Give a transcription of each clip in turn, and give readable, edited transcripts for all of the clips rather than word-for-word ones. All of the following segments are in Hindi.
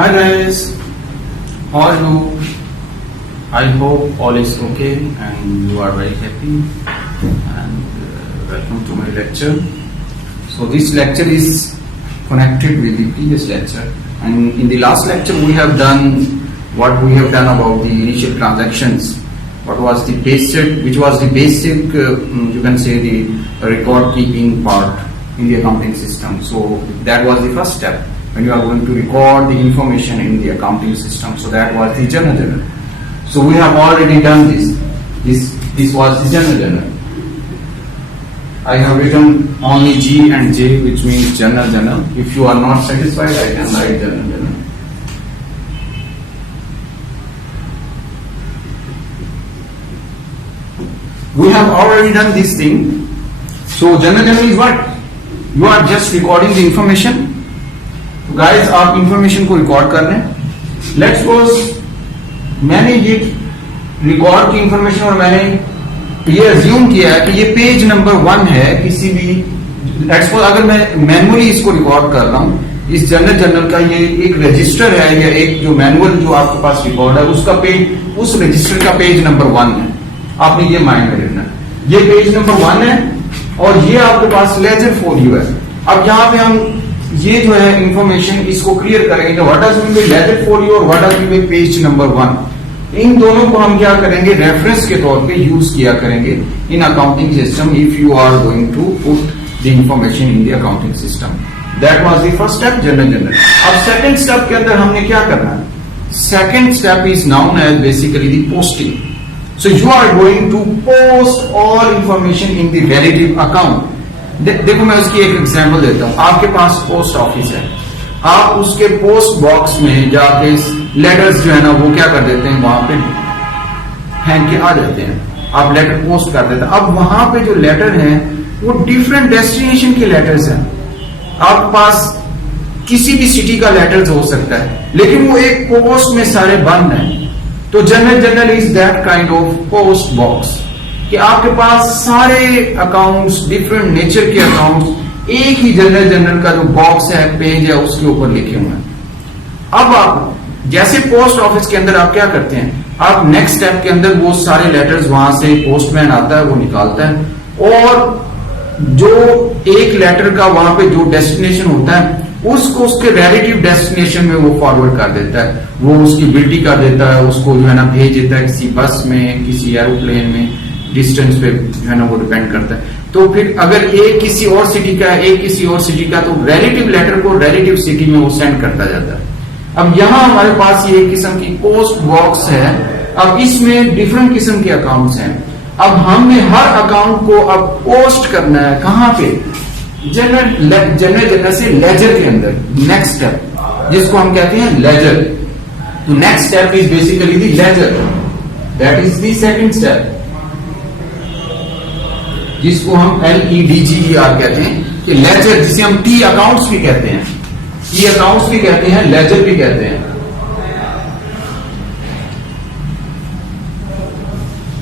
Hi guys, how are you? I hope all is okay and you are very happy and welcome to my lecture. So this lecture is connected with the previous lecture, and in the last lecture we have done what we have done about the initial transactions. What was the basic, which was the basic, you can say the record keeping part in the accounting system. So that was the first step when you are going to record the information in the accounting system. So that was the journal. So we have already done this. This was the journal. I have written only G and J, which means journal. If you are not satisfied, I can write journal. We have already done this thing. So journal is what? You are just recording the information. तो गाइस आप इंफॉर्मेशन को रिकॉर्ड कर रहे हैं. लेट्स सपोज मैंने ये रिकॉर्ड की इंफॉर्मेशन और मैंने ये अज्यूम किया है कि ये पेज नंबर 1 है किसी भी. लेट्स सपोज अगर मैं मैनुअली इसको रिकॉर्ड कर रहा हूं, इस जर्नल का ये एक रजिस्टर है या एक जो मैनुअल जो आपके पास रिकॉर्ड है उसका पेज, उस रजिस्टर का पेज नंबर 1 है. आपने ये माइंड में रखना. ये पेज नंबर 1 है और ये आपके पास लेजर फोलियो है. अब यहाँ पे हम ये जो है इंफॉर्मेशन इसको क्लियर करेंगे. What does mean by ledger folio और what does mean by page number 1. इन दोनों को हम क्या करेंगे, रेफरेंस के तौर पे यूज किया करेंगे in accounting system if you are going to put the information in the accounting system. That was the first step, general. अब सेकंड स्टेप के अंदर हमने क्या करना है. Second step is known as basically the posting. So you are going to post all information in the relative account. देखो मैं उसकी एक एग्जांपल देता हूँ. आपके पास पोस्ट ऑफिस है, आप उसके पोस्ट बॉक्स में जाके लेटर्स जो है ना वो क्या कर देते हैं, वहां पे हैंग के आ जाते हैं. आप लेटर पोस्ट कर देते हैं. अब वहां पे जो लेटर हैं वो डिफरेंट डेस्टिनेशन के लेटर्स हैं. आपके पास किसी भी सिटी का लेटर्स हो सकता है, लेकिन वो एक पोस्ट में सारे बंद हैं. तो general is that kind of post box कि आपके पास सारे अकाउंट्स, डिफरेंट नेचर के अकाउंट्स एक ही जनरल का जो बॉक्स है, पेज है, उसके ऊपर लिखे हुए हैं. अब आप जैसे पोस्ट ऑफिस के अंदर आप क्या करते हैं, आप नेक्स्ट स्टेप के अंदर वो सारे लेटर्स वहां से पोस्टमैन आता है, वो निकालता है और जो एक लेटर का वहां पे जो डेस्टिनेशन होता है उसको उसके रिलेटिव डेस्टिनेशन में वो फॉरवर्ड कर देता है. वो उसकी बिल्टी कर देता है, उसको जो है ना भेज देता है किसी बस में, किसी एरोप्लेन में. डिस्टेंस पे जो है ना वो डिपेंड करता है. तो फिर अगर एक किसी और सिटी का है, एक किसी और सिटी का, तो रिलेटिव लेटर को रिलेटिव सिटी में वो सेंड करता जाता है. अब यहाँ हमारे पास ये एक किस्म की पोस्ट बॉक्स है. अब इसमें डिफरेंट किस्म के अकाउंट्स हैं. अब हमने हर अकाउंट को अब पोस्ट करना है. कहाँ पे? जनरल से लेजर के अंदर. नेक्स्ट स्टेप जिसको हम कहते हैं लेजर. तो next step is basically the ledger. That is the second step जिसको हम LEDGER कहते हैं कि लेजर, जिसे हम टी अकाउंट्स भी कहते हैं, टी अकाउंट्स भी कहते हैं, लेजर भी कहते हैं.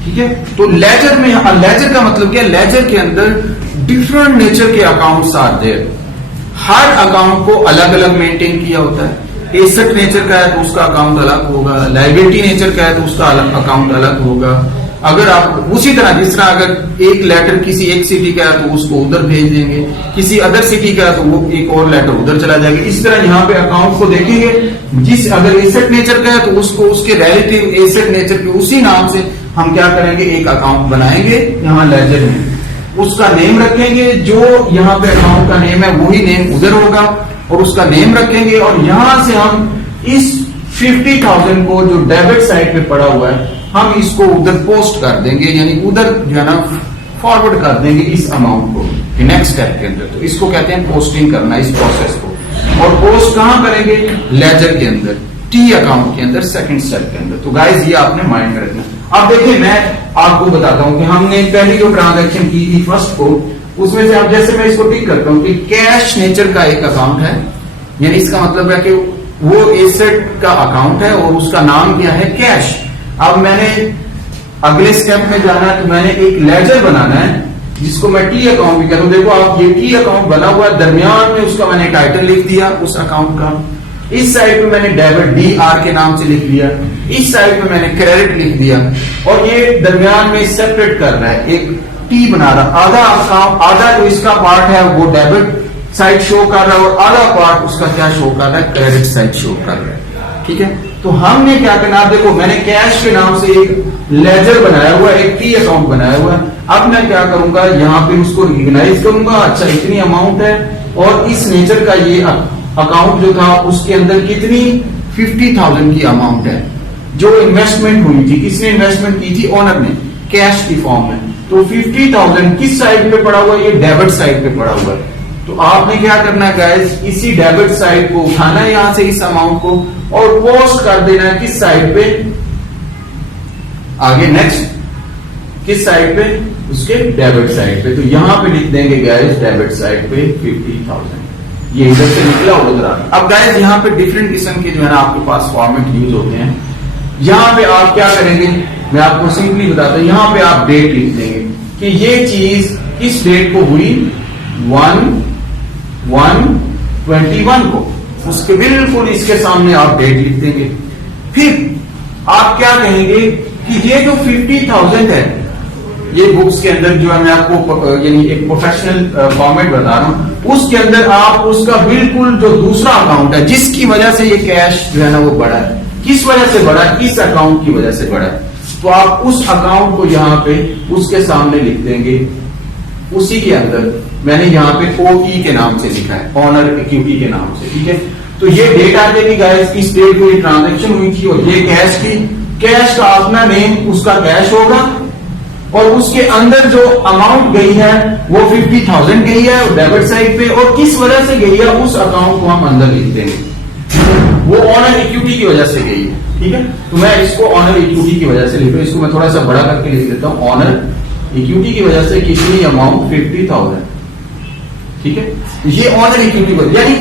ठीक है. तो लेजर में, लेजर का मतलब क्या है, लेजर के अंदर डिफरेंट नेचर के अकाउंट्स आर देयर. हर अकाउंट को अलग अलग मेंटेन किया होता है. एसेट नेचर का है तो उसका अकाउंट अलग होगा, लायबिलिटी नेचर का है तो उसका अकाउंट अलग होगा. अगर आप उसी तरह, जिस तरह अगर एक लेटर किसी एक सिटी का है तो उसको उधर भेज देंगे, किसी अदर सिटी का है तो वो एक और लेटर उधर चला जाएगा. इसी तरह यहाँ पे अकाउंट को देखेंगे, जिस अगर एसेट नेचर का है तो उसको उसके रिलेटिव एसेट नेचर के उसी नाम से हम क्या करेंगे, एक अकाउंट बनाएंगे यहाँ लेजर में. उसका नेम रखेंगे, जो यहाँ पे अकाउंट का नेम है वही नेम उधर होगा और उसका नेम रखेंगे. और यहां से हम इस 50,000 को जो डेबिट साइड पे पड़ा हुआ है हम इसको उधर पोस्ट कर देंगे, यानी उधर जो है ना फॉरवर्ड कर देंगे इस अमाउंट को नेक्स्ट स्टेप के अंदर. तो इसको कहते हैं पोस्टिंग करना, इस प्रोसेस को. और पोस्ट कहां करेंगे? लेजर के अंदर, टी अकाउंट के अंदर, सेकंड स्टेप के अंदर. तो गाइस ये आपने माइंड में रखना. अब देखिए मैं आपको बताता हूं कि हमने पहली जो ट्रांजैक्शन की थी फर्स्ट को, उसमें से अब जैसे मैं इसको टिक करता हूं कि कैश नेचर का एक अकाउंट है, यानी इसका मतलब है कि वो एसेट का अकाउंट है और उसका नाम क्या है, कैश. अब मैंने अगले स्टेप में जाना है तो मैंने एक लेजर बनाना है जिसको मैं टी अकाउंट भी कहता हूं. देखो आप, ये टी अकाउंट बना हुआ है, दरमियान में उसका मैंने टाइटल लिख दिया उस अकाउंट का. इस साइड पे मैंने डेबिट DR के नाम से लिख लिया, इस साइड पे मैंने क्रेडिट लिख दिया, और ये दरमियान में सेपरेट कर रहा है, एक T बना रहा, आधा जो इसका पार्ट है वो डेबिट साइड शो कर रहा है और आधा पार्ट उसका क्या शो कर रहा है, क्रेडिट साइड शो कर रहा है। ठीक है, तो हमने क्या करना, देखो मैंने कैश के नाम से एक लेजर बनाया हुआ है, एक T अकाउंट बनाया हुआ है। अब मैं क्या करूंगा, यहाँ पे उसको रिकॉग्नाइज करूंगा, अच्छा इतनी अमाउंट है, और इस नेचर का ये अकाउंट जो था उसके अंदर कितनी 50,000 की अमाउंट है जो इन्वेस्टमेंट हुई थी। किसने इन्वेस्टमेंट की थी, ओनर ने, कैश की फॉर्म में। तो 50,000 किस साइड पे पड़ा हुआ है, ये डेबिट साइड पे पड़ा हुआ है। तो आपने क्या करना है गाइस, इसी डेबिट साइड को उठाना है यहां से इस अमाउंट को और पोस्ट कर देना है किस साइड पे, आगे नेक्स्ट किस साइड पे, उसके डेबिट साइड पे। तो यहां पे लिख देंगे गाइस डेबिट साइड पे 50,000, ये इधर से निकला उधर आ। अब गाइस यहाँ पे डिफरेंट किस्म के जो है ना आपके पास फॉर्मेट यूज होते हैं। यहां पे आप क्या करेंगे, मैं आपको सिंपली बताता हूं, यहां पे आप डेट लिख देंगे कि ये चीज किस डेट को हुई, 1/1/21 को, उसके बिल्कुल इसके सामने आप डेट लिख देंगे। फिर आप क्या कहेंगे कि ये जो 50,000 है, ये बुक्स के अंदर जो है मैं आपको यानी एक प्रोफेशनल फॉर्मेट बता रहा हूं, उसके अंदर आप उसका बिल्कुल जो दूसरा अकाउंट है जिसकी वजह से ये कैश जो है ना वो बढ़ा है, किस वजह से बढ़ा है, इस अकाउंट की वजह से बढ़ा है, तो आप उस अकाउंट को यहाँ पे उसके सामने लिख देंगे। उसी के अंदर मैंने यहाँ पे OE के नाम से लिखा है, ऑनर इक्विटी के नाम से। ठीक है, तो ये डेट आ जाएगी गाइस, इस डेट को ये ट्रांजैक्शन हुई थी और ये कैश की, कैश का अपना नेम उसका कैश होगा और उसके अंदर जो अमाउंट गई है वो 50,000 गई है डेबिट साइड पे, और किस वजह से गई है उस अकाउंट को हम अंदर लिख देंगे, वो ऑनर इक्विटी की वजह से गई है। ठीक है, तो मैं इसको ऑनर इक्विटी की वजह से लिख रहा हूं, इसको मैं थोड़ा सा बड़ा करके लिख देता हूं, ऑनर इक्विटी की वजह से कितनी अमाउंट 50,000। ठीक है, ये ऑनर इक्विटी को, यानी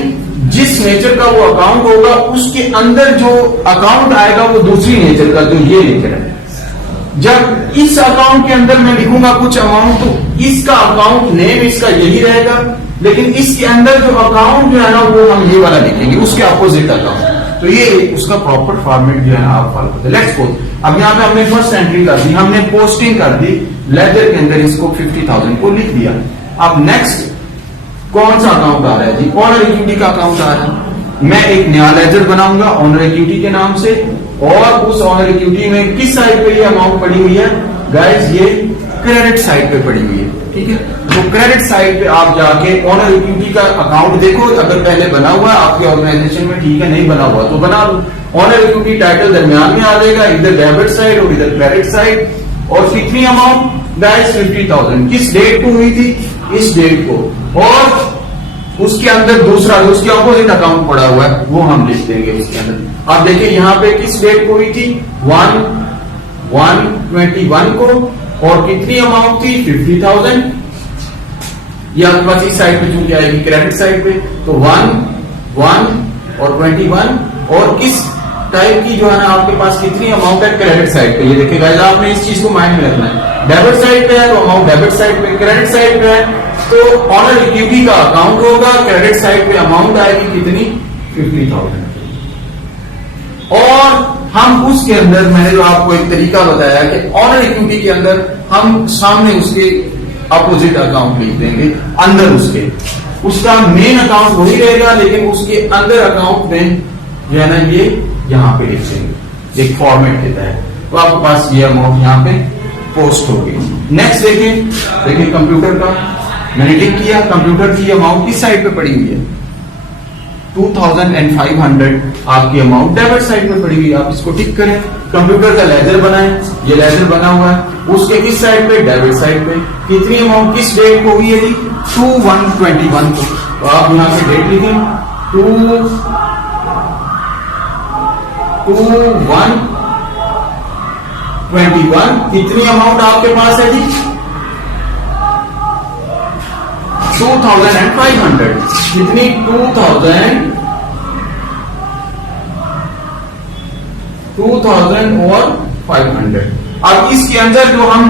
जिस नेचर का वो अकाउंट होगा उसके अंदर जो अकाउंट आएगा वो दूसरी नेचर का, जो ये नेचर है। जब इस अकाउंट के अंदर मैं लिखूंगा कुछ अमाउंट, तो इसका अकाउंट नेम इसका यही रहेगा, लेकिन इसके अंदर जो अकाउंट जो है ना वो हम ये वाला लिखेंगे, उसके अपोजिट अकाउंट। तो ये उसका प्रॉपर फॉर्मेट जो है ना आप फॉलो करते हैं। लेट्स सपोज अब यहाँ पे हमने फर्स्ट एंट्री कर दी, हमने पोस्टिंग कर दी, लेजर के अंदर इसको 50,000 को लिख दिया। अब नेक्स्ट कौन सा अकाउंट आ रहा है जी, ऑनर इक्विटी का अकाउंट आ रहा है। मैं एक नया लेजर बनाऊंगा ऑनर इक्विटी के नाम से, और उस ऑनर इक्विटी में किस साइड पे ये अमाउंट पड़ी हुई है गाइस, ये क्रेडिट साइड पे पड़ी हुई है। ठीक है, तो क्रेडिट साइड पे आप जाके ऑनर इक्विटी का अकाउंट देखो, अगर पहले बना हुआ है आपके ऑर्गेनाइजेशन में, ठीक है, नहीं बना हुआ तो बना लो। ऑनर इक्विटी टाइटल दरमियान में आ जाएगा, इधर डेबिट साइड और इधर क्रेडिट साइड, और कितनी अमाउंट गाइस 50,000, किस डेट को हुई थी, इस डेट को, और उसके अंदर दूसरा उसके अपोजिट अकाउंट पड़ा हुआ है वो हम लिख देंगे उसके अंदर। आप देखिए यहाँ पे किस डेट को हुई थी, 1/1/21 को, और कितनी अमाउंट थी 50,000। ये आपके पास इस साइड पे चूंकि आएगी क्रेडिट साइड पे, तो 1 और 21, और किस टाइप की जो है ना आपके पास कितनी अमाउंट है क्रेडिट साइड पे। ये देखिए गाइस, आपने इस चीज को माइंड में रखना है, डेबिट साइड पे है तो अमाउंट डेबिट साइड पे, क्रेडिट साइड पे है तो ऑनर इक्विटी का अकाउंट होगा, क्रेडिट साइड पे अमाउंट आएगी कितनी 50,000। और हम उसके अंदर मैंने जो आपको एक तरीका बताया कि ऑनर इक्विटी के अंदर हम सामने उसके अपोजिट अकाउंट लिख देंगे, अंदर उसका मेन अकाउंट वही रहेगा, लेकिन उसके अंदर अकाउंट में जो है ना ये यहाँ पे लिख देंगे, एक फॉर्मेट देता है, तो आपके पास ये अमाउंट यहाँ पे पोस्ट होगी। नेक्स्ट देखिए कंप्यूटर का मैंने टिक किया, कंप्यूटर की अमाउंट किस साइड पे पड़ी हुई है, 2,500 आपकी अमाउंट डेबिट साइड पे पड़ी हुई है, आप इसको टिक करें। कंप्यूटर का लेजर बनाएं, ये लेजर बना हुआ है, उसके किस साइड पे, डेबिट साइड पे। कितनी अमाउंट किस डेट को हुई है जी, 2/1/21 को, तो आप यहाँ पे डेट लिखें 2/1/21। कितनी अमाउंट आपके पास है जी 2,500, कितनी 2,000 और 500। अब इसके अंदर जो हम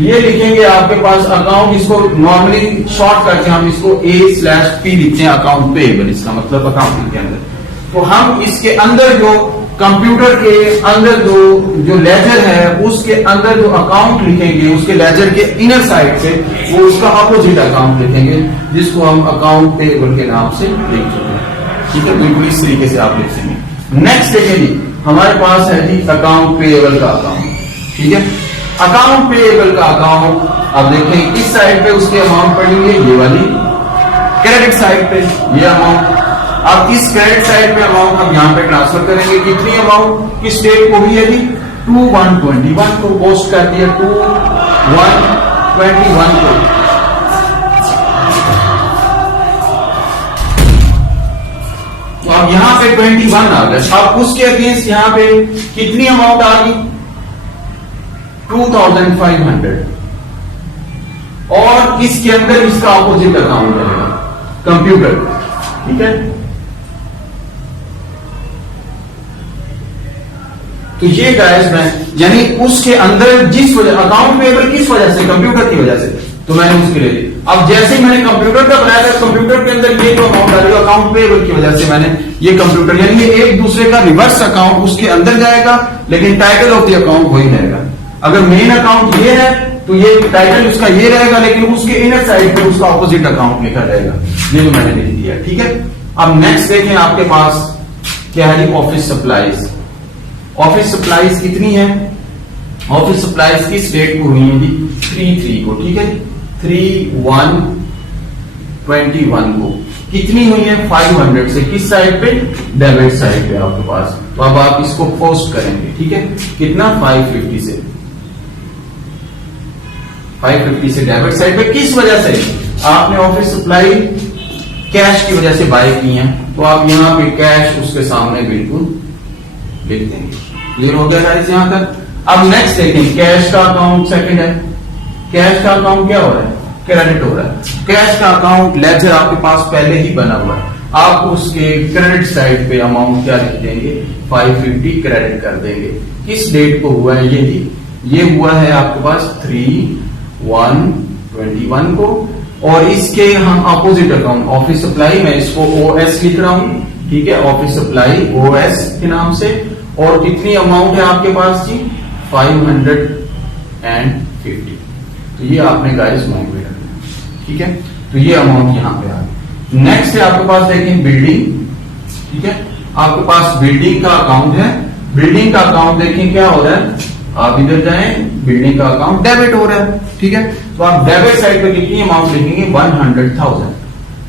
ये लिखेंगे आपके पास अकाउंट, इसको नॉर्मली शॉर्ट करके हम इसको A/P लिखते हैं, अकाउंट पेएबल, इसका मतलब अकाउंटिंग के अंदर। तो हम इसके अंदर जो कंप्यूटर के अंदर जो लेजर है उसके अंदर जो अकाउंट लिखेंगे उसके लेजर के इनर साइड पे वो उसका अपोजिट अकाउंट लिखेंगे जिसको हम अकाउंट पेएबल के नाम से लिख चुके हैं। ठीक है, बिल्कुल इस तरीके से आप लिखेंगे। नेक्स्ट देखिए जी, हमारे पास है जी अकाउंट पेएबल का अकाउंट। ठीक है, अकाउंट पेएबल का अकाउंट अब देखें इस साइड पे उसके अमाउंट पड़ेंगे ये वाली, क्रेडिट साइड पे ये अमाउंट। अब इस क्रेडिट साइड पे अमाउंट हम यहां पे ट्रांसफर करेंगे। कितनी अमाउंट किस डेट को भी है जी 2121 को पोस्ट कर दिया 2121 को। तो अब यहां पे 21 आ गया। अब उसके अगेंस्ट यहां पे कितनी अमाउंट आ गई 2500 और इसके अंदर इसका अपोजिट अकाउंट रहेगा कंप्यूटर। ठीक है, तो ये गाइस मैं यानी उसके अंदर जिस वजह अकाउंट पेएबल किस वजह से कंप्यूटर की वजह से तो मैंने उसके लिए अब जैसे ही मैंने कंप्यूटर का बनाया था कंप्यूटर के अंदर ये जो अमाउंट आ रही है अकाउंट पेएबल की वजह से मैंने ये कंप्यूटर यानी ये एक दूसरे का रिवर्स अकाउंट उसके अंदर जाएगा लेकिन टाइटल ऑफ द अकाउंट वही रहेगा। अगर मेन अकाउंट ये है तो ये टाइटल उसका ये रहेगा लेकिन उसके इनर साइड पे उसका ऑपोजिट अकाउंट लिखा रहेगा। ये जो मैंने लिख दिया। ठीक है, अब नेक्स्ट देखें आपके पास क्या है जी ऑफिस सप्लाईज। ऑफिस सप्लाईज कितनी है, ऑफिस सप्लाईज किस डेट को हुई है जी 3/3 को। ठीक है, 3/1/21 को कितनी हुई है 500 से किस साइड पे डेबिट साइड पे आपके पास। तो अब आप इसको पोस्ट करेंगे। ठीक है, कितना 550 से 550 से डेबिट साइड पे किस वजह से आपने ऑफिस सप्लाई कैश की वजह से बाय की है तो आप यहां पे कैश उसके सामने बिल्कुल लिख देंगे। क्लियर हो गया गाइस यहां तक। अब नेक्स्ट देखें कैश का अकाउंट सेकंड है। कैश का अकाउंट क्या हो रहा है क्रेडिट हो रहा है। कैश का अकाउंट लेजर आपके पास पहले ही बना हुआ है। आप उसके क्रेडिट साइड पे अमाउंट क्या लिख देंगे 550 क्रेडिट कर देंगे। किस डेट को हुआ है ये हुआ है आपके पास 3/1/21 को और इसके हम अपोजिट अकाउंट ऑफिस सप्लाई मैं इसको ओएस लिख रहा हूं। ठीक है, ऑफिस सप्लाई ओएस के नाम से और कितनी अमाउंट है आपके पास जी 550। तो ये आपने गाइस माइंड में रखना। ठीक है, तो ये अमाउंट यहां पे आ गई। नेक्स्ट है आपके पास देखें बिल्डिंग। ठीक है, आपके पास बिल्डिंग का अकाउंट है। बिल्डिंग का अकाउंट देखें क्या हो रहा है आप इधर जाएं बिल्डिंग का अकाउंट डेबिट हो रहा है। ठीक है, तो आप डेबिट साइड पे कितनी अमाउंट लिखेंगे 100,000।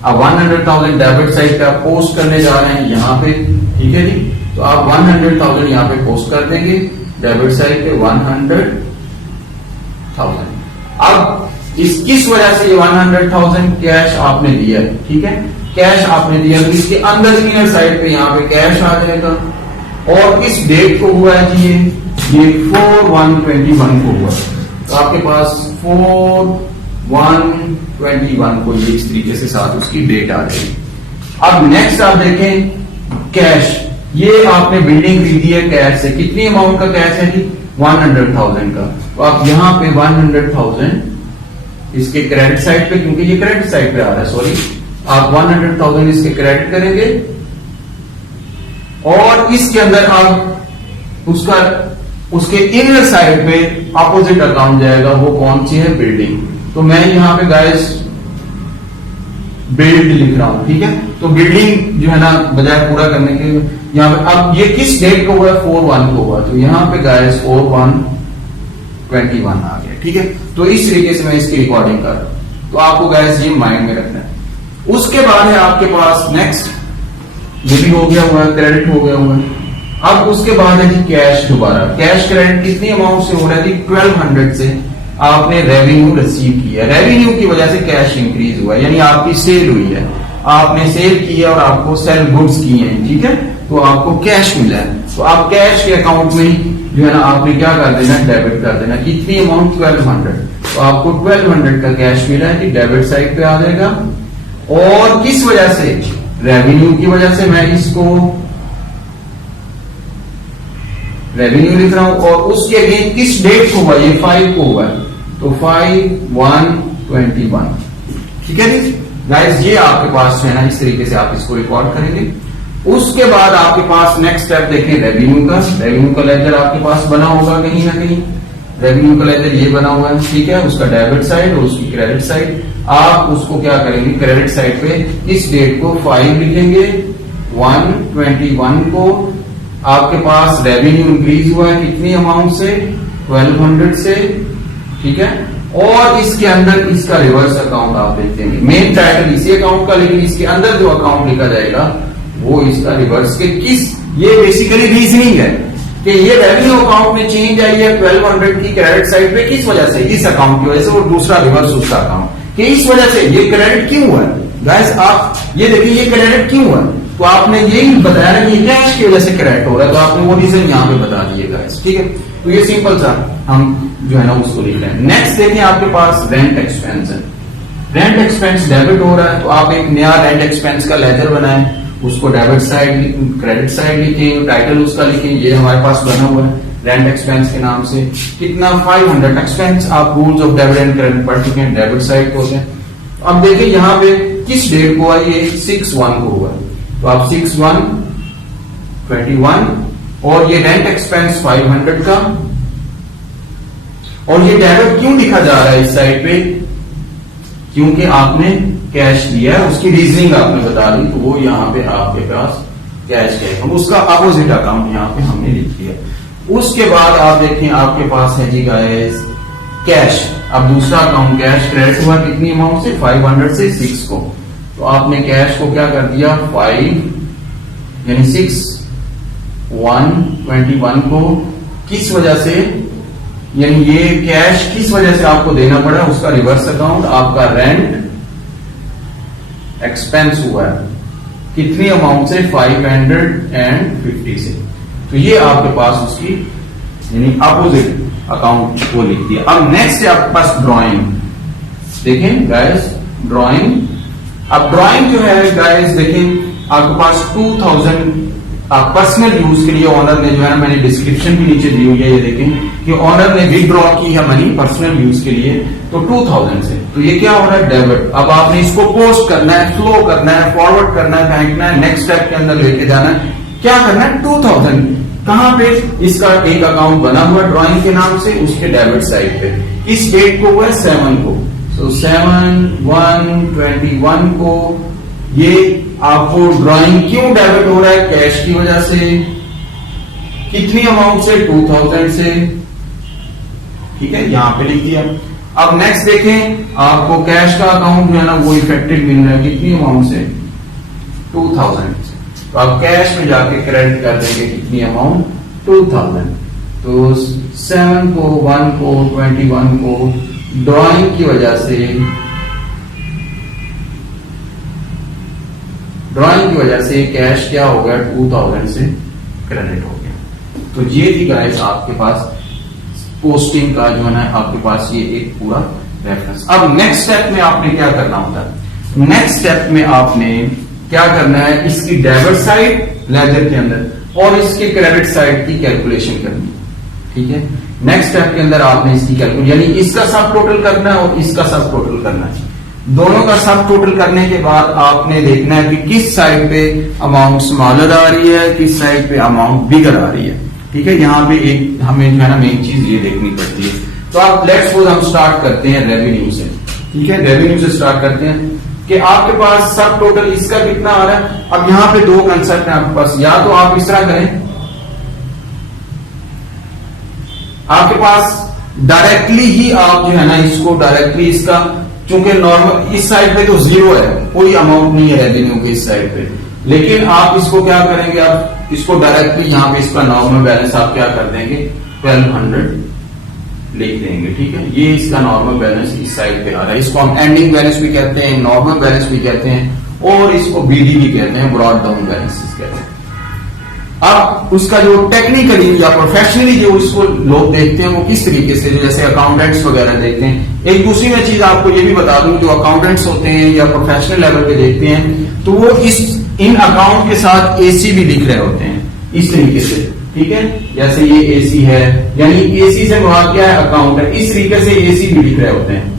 अब 100,000 डेबिट साइड पे आप पोस्ट करने जा रहे हैं यहाँ पे। ठीक है जी, तो आप 100,000 यहाँ पे पोस्ट कर देंगे डेबिट साइड पे 100,000। अब इस किस वजह से ये 100,000 कैश आपने दिया है। ठीक है, कैश आपने दिया तो इसके अंदर इनर साइड पे यहाँ पे कैश आ जाएगा और किस डेट को हुआ है जी ये 4/1/21 को हुआ। तो आपके पास 4/1/21 को ये इस तरीके से साथ उसकी डेट आ जाएगी। अब नेक्स्ट आप देखें कैश, ये आपने बिल्डिंग खरीदी है कैश से। कितनी अमाउंट का कैश है जी 100,000 का। तो आप यहां पे 100,000 इसके क्रेडिट साइड पे क्योंकि ये क्रेडिट साइड पे आ रहा है सॉरी आप 100,000 इसके क्रेडिट करेंगे और इसके अंदर आप उसके इनर साइड पे अपोजिट अकाउंट जाएगा। वो कौन सी है बिल्डिंग। तो मैं यहां पे गाइस बिल्ड लिख रहा हूं। ठीक है, तो बिल्डिंग जो है ना बजाय पूरा करने के यहां पे अब ये किस डेट को हुआ 4/1 को हुआ तो यहां पे गाइस 4/1/21 आ गया। ठीक है, तो इस तरीके से मैं इसकी रिकॉर्डिंग कर रहा हूं। तो आपको गाइस ये माइंड में रखना है। उसके बाद है आपके पास नेक्स्ट ये भी हो गया हुआ है क्रेडिट हो गया हुआ है। अब उसके बाद है जी कैश दोबारा। कैश क्रेडिट कितनी अमाउंट से हो रहा है जी 1200 से आपने रेवेन्यू रिसीव किया। रेवेन्यू की वजह से कैश इंक्रीज हुआ यानी आपकी सेल हुई है। आपने सेल किया और आपको सेल गुड्स किए हैं। ठीक है, तो आपको कैश मिला है। तो आप कैश के अकाउंट में ही जो है ना आपने क्या कर देना डेबिट कर देना। कितनी अमाउंट 1200। तो आपको 1200 का कैश मिला है कि डेबिट साइड पे आ जाएगा और किस वजह से रेवेन्यू की वजह से मैं इसको रेवेन्यू लिख रहा हूं और उसके अगेंस्ट किस डेट को हुआ ये 5 को हुआ तो 5/1/21। ठीक है जी गाइस, ये आपके पास जो है ना इस तरीके से आप इसको रिकॉर्ड करेंगे। उसके बाद आपके पास नेक्स्ट स्टेप देखें रेवेन्यू का लेजर आपके पास बना होगा कहीं ना कहीं। रेवेन्यू का लेजर ये बना हुआ है, ठीक है, उसका डेबिट साइड और उसकी क्रेडिट साइड। आप उसको क्या करेंगे, क्रेडिट साइड पे इस डेट को 5 लिखेंगे, 1/21 को आपके पास रेवेन्यू इंक्रीज हुआ है कितनी अमाउंट से, 1200 से, ठीक है। और इसके अंदर इसका रिवर्स अकाउंट आप देखेंगे, मेन टाइटल इसी अकाउंट का, लेकिन इसके अंदर जो अकाउंट लिखा जाएगा वो इसका रिवर्स के किस, ये बेसिकली रीजनिंग है कि ये रेवेन्यू अकाउंट में चेंज आई है 1200 की क्रेडिट साइड पे, किस वजह से, इस अकाउंट की वजह से, और दूसरा रिवर्स उसका अकाउंट कि इस वजह से ये क्रेडिट क्यों हुआ है। गाइस आप ये देखिए ये क्रेडिट क्यों हुआ, तो आपने यही बताया ना कि कैश की वजह से क्रेडिट हो रहा है, तो आपने वो रीजन यहाँ पे बता दिए गाइस, ठीक है। तो ये सिंपल सा हम जो है ना उसको लिख रहे हैं। नेक्स्ट देखिए आपके पास रेंट एक्सपेंस है, रेंट एक्सपेंस डेबिट हो रहा है, तो आप एक नया रेंट एक्सपेंस का लेजर बनाएं, उसको डेबिट साइड क्रेडिट साइड लिखें, टाइटल उसका लिखें, ये हमारे पास बना हुआ है रेंट एक्सपेंस के नाम से, कितना 500 एक्सपेंस। आप rules of debit and credit पढ़ चुके हैं, डेबिट साइड को होते हैं। अब देखिए यहाँ पे किस डेट को हुआ, ये 6/1 को हुआ, तो आप 6/1/21 और ये रेंट एक्सपेंस 500 का, और ये डेबिट क्यों लिखा जा रहा है इस साइड पे, क्योंकि आपने कैश दिया है, उसकी रीजनिंग आपने बता दी, तो वो यहाँ पे आपके पास कैश है, उसका अपोजिट अकाउंट यहाँ पे हमने लिख दिया। उसके बाद आप देखें आपके पास है जी गाइस कैश, अब दूसरा अकाउंट कैश क्रेडिट हुआ कितनी अमाउंट से, 500 से 6 को, तो आपने कैश को क्या कर दिया 5 यानी 6/1/21 को, किस वजह से, यानी ये कैश किस वजह से आपको देना पड़ा, उसका रिवर्स अकाउंट आपका रेंट एक्सपेंस हुआ है कितनी अमाउंट से, 550 से, तो ये आपके पास उसकी यानी अपोजिट अकाउंट को लिख दिया। अब नेक्स्ट है आपके पास ड्राइंग, देखें गाइस ड्राइंग, अब ड्राइंग जो है गाइस देखें आपके पास 2000 पर्सनल यूज के लिए ऑनर ने जो है, मैंने डिस्क्रिप्शन भी नीचे दी हुई है, ये देखें कि ऑनर ने विड्रॉ की है मनी पर्सनल यूज के लिए, तो 2000 से, तो ये क्या हो रहा है डेबिट। अब आपने इसको पोस्ट करना है, फ्लो करना है, फॉरवर्ड करना है, फेंकना है, नेक्स्ट स्टेप के अंदर लेके जाना है, क्या करना है 2000 कहां पे, इसका एक अकाउंट बना हुआ ड्राइंग के नाम से, उसके डेबिट साइड पे, इस डेट को हुआ 7 को, तो 7/1/21 को, ये आपको ड्राइंग क्यों डेबिट हो रहा है, कैश की वजह से, कितनी अमाउंट से, 2000 से, ठीक है, यहां पे लिख दिया। अब नेक्स्ट देखें आपको कैश का अकाउंट जो है ना वो इफेक्टेड मिल रहा है कितनी अमाउंट से, 2000 से, तो आप कैश में जाके क्रेडिट कर देंगे कितनी अमाउंट, 2000, तो 7 को, 1 को, 21 को ड्राइंग की वजह से, कैश क्या हो गया 2000 से क्रेडिट हो गया। तो ये थी गाइस आपके पास पोस्टिंग का जो है ना आपके पास ये एक पूरा रेफरेंस। अब नेक्स्ट स्टेप में आपने क्या करना होता है, नेक्स्ट स्टेप में आपने क्या करना है, इसकी डेबिट साइड लेजर के अंदर और इसके क्रेडिट साइड की कैलकुलेशन करनी, ठीक है। नेक्स्ट स्टेप के अंदर आपने इसकी कैलकुलेशन यानी इसका सब टोटल करना है और इसका सब टोटल करना है, दोनों का सब टोटल करने के बाद आपने देखना है कि किस साइड पे अमाउंट स्मॉलर आ रही है, किस साइड पे अमाउंट बिगर आ रही है, ठीक है। यहाँ पे एक हमें जो है ना मेन चीज ये देखनी पड़ती है। तो आप लेट्स सपोज हम स्टार्ट करते हैं रेवेन्यू से, ठीक है, रेवेन्यू से स्टार्ट करते हैं कि आपके पास सब टोटल इसका कितना आ रहा है। अब यहाँ पे दो कंसेप्ट है आपके पास, या तो आप इस तरह करें, आपके पास डायरेक्टली ही आप जो है ना इसको डायरेक्टली इसका, चूंकि नॉर्मल इस साइड पे तो 0 है, कोई अमाउंट नहीं है रेवेन्यू के इस साइड पे, लेकिन आप इसको क्या करेंगे, आप इसको डायरेक्टली यहाँ पे इसका नॉर्मल बैलेंस आप क्या कर देंगे 1200 लिख देंगे, ठीक है। ये इसका नॉर्मल बैलेंस इस साइड पे आ रहा है, इसको हम एंडिंग बैलेंस भी कहते हैं, नॉर्मल बैलेंस भी कहते हैं और इसको बीडी भी कहते हैं, ब्रॉड डाउन बैलेंस कहते हैं। अब उसका जो टेक्निकली या प्रोफेशनली जो इसको लोग देखते हैं वो किस तरीके से, जैसे अकाउंटेंट्स वगैरह देखते हैं। एक दूसरी मैं चीज आपको ये भी बता दूं, जो अकाउंटेंट्स होते हैं या प्रोफेशनल लेवल पे देखते हैं तो वो इन अकाउंट के साथ एसी भी लिख रहे होते हैं इस तरीके से, ठीक है। जैसे ये एसी है, यानी एसी से मुराद क्या है, अकाउंट है, इस तरीके से एसी भी लिख रहे होते हैं।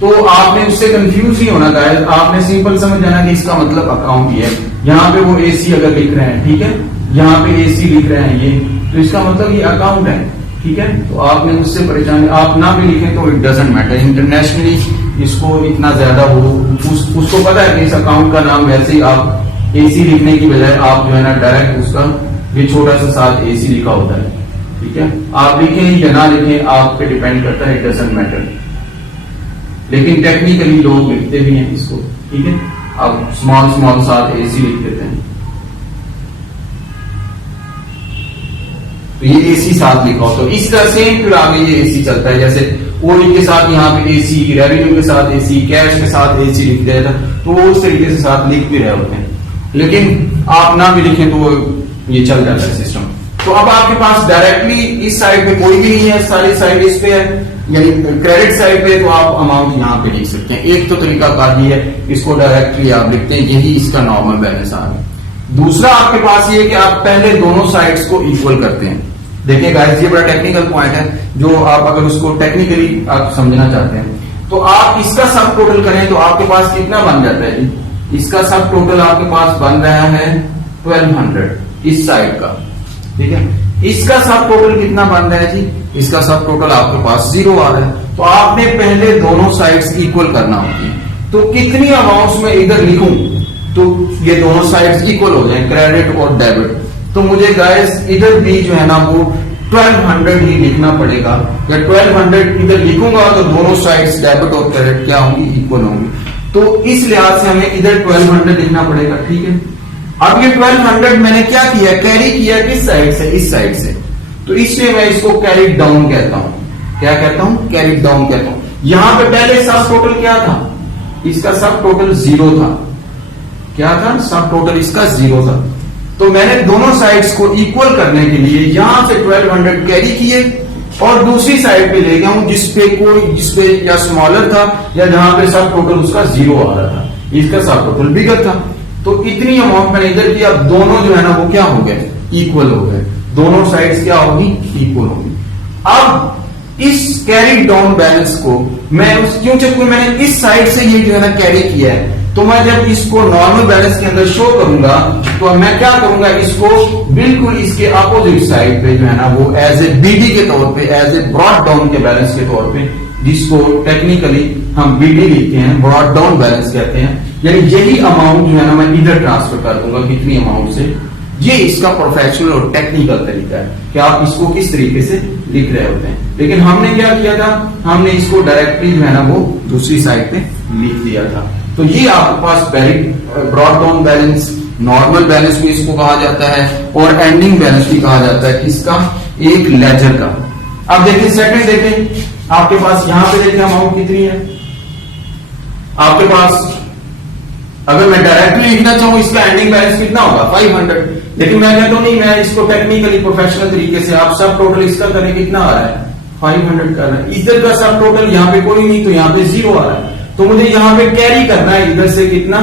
तो आपने उससे कंफ्यूज नहीं होना गाइस, आपने सिंपल समझ जाना कि इसका मतलब अकाउंट ही है। यहाँ पे वो AC अगर लिख रहे हैं, ठीक है, यहाँ पे AC लिख रहे हैं ये, तो इसका मतलब ये अकाउंट है, ठीक है। तो आपने मुझसे परेशानी, आप ना भी लिखें तो इट डजंट मैटर, इंटरनेशनली इसको इतना ज्यादा वो उसको पता है कि इस अकाउंट का नाम, वैसे ही आप AC लिखने की बजाय आप जो है ना डायरेक्ट उसका ये छोटा सा साथ AC लिखा होता है, ठीक है। आप लिखें या ना लिखें आप पे डिपेंड करता है, इट डजंट मैटर, लेकिन टेक्निकली लोग लिखते भी हैं इसको, ठीक है। आप स्मॉल साथ AC लिख देते हैं, तो ये AC साथ लिखा हो, तो इस तरह से फिर आगे ये AC चलता है। जैसे ओडी के साथ यहाँ पे AC, रेवेन्यू के साथ AC, कैश के साथ AC लिख दिया था, तो वो उस तरीके से साथ लिख भी रहे होते हैं, लेकिन आप ना भी लिखें तो ये चल जाता है सिस्टम। तो अब आपके पास डायरेक्टली इस साइड पे कोई भी नहीं है, सारी साइड इस पे है, यानी क्रेडिट साइड पे, तो आप अमाउंट यहाँ पे लिख सकते हैं। एक तो तरीका कार ही है, इसको डायरेक्टली आप लिखते हैं, यही इसका नॉर्मल बैलेंस आ गया। दूसरा आपके पास ये कि आप पहले दोनों साइड्स को इक्वल करते हैं। देखिए गाइस, ये बड़ा टेक्निकल पॉइंट है, जो आप अगर उसको टेक्निकली आप समझना चाहते हैं तो आप इसका सब टोटल करें तो आपके पास कितना बन जाता है। इसका सब टोटल आपके पास बन रहा है 1200 इस साइड का, ठीक है। इसका सब टोटल कितना बन रहा है जी, इसका सब टोटल आपके पास 0 आ रहा है। तो आपने पहले दोनों साइड्स इक्वल करना होती है। तो कितनी अमाउंट्स में इधर लिखूं तो ये दोनों साइड्स इक्वल हो जाए, क्रेडिट और डेबिट, तो मुझे गाइस इधर भी जो है ना वो 1200 ही लिखना पड़ेगा। या 1200 इधर लिखूंगा तो दोनों साइड्स डेबिट और क्रेडिट क्या होंगी, इक्वल होंगी। तो इस लिहाज से हमें इधर 1200 लिखना पड़ेगा, ठीक है। अब ये 1200 मैंने क्या किया, कैरी किया किस साइड से, इस साइड से, तो इसलिए मैं इसको कैरी डाउन कहता हूं। क्या कहता हूं, कैरी डाउन कहता हूं। यहां पे पहले सब टोटल क्या था, इसका सब टोटल 0 था। क्या था, सब टोटल इसका 0 था। तो मैंने दोनों साइड्स को इक्वल करने के लिए यहां से 1200 कैरी किए और दूसरी साइड पे ले गया हूं जिसपे या स्मॉलर था या जहां पे सब टोटल उसका 0 आ रहा था, इसका सब टोटल बिगर था। तो इतनी अमाउंट मैंने इधर की, अब दोनों जो है ना वो क्या हो गए, इक्वल हो गए, दोनों साइड्स क्या होगी, इक्वल होगी। अब इस कैरी डाउन बैलेंस को मैं क्योंकि मैंने इस साइड से ये जो है ना कैरी किया है, तो मैं जब इसको नॉर्मल बैलेंस के अंदर शो करूंगा तो मैं क्या करूंगा, इसको बिल्कुल इसके अपोजिट साइड पे जो है ना वो एज ए बीडी के तौर पे, एज ए ब्रॉड डाउन के बैलेंस के तौर पे, जिसको टेक्निकली हम बीडी लिखते हैं, ब्रॉड डाउन बैलेंस कहते हैं, यानी यही अमाउंट जो है ना मैं इधर ट्रांसफर कर दूंगा, कितनी अमाउंट से। ये इसका प्रोफेशनल और टेक्निकल तरीका है कि आप इसको किस तरीके से लिख रहे होते हैं। लेकिन हमने क्या किया था, हमने इसको डायरेक्टली जो है ना वो दूसरी साइड पे लिख दिया था। तो ये आपके पास brought down balance, normal balance भी इसको कहा जाता है और एंडिंग बैलेंस भी कहा जाता है, किसका, एक लेजर का। अब देखिए सेकंड, देखें आपके पास यहां पे देखें अमाउंट कितनी है आपके पास। अगर मैं डायरेक्टली लिखना चाहूं इसका एंडिंग बैलेंस कितना होगा, 500, लेकिन मैं कहता हूं नहीं, मैं इसको टेक्निकली प्रोफेशनल तरीके से, आप सब टोटल इसका करें, कितना आ रहा है, 500 कर रहा है। इधर का सब टोटल यहाँ पे कोई नहीं, तो यहाँ पे 0 आ रहा है। तो मुझे यहाँ पे कैरी करना है इधर से कितना,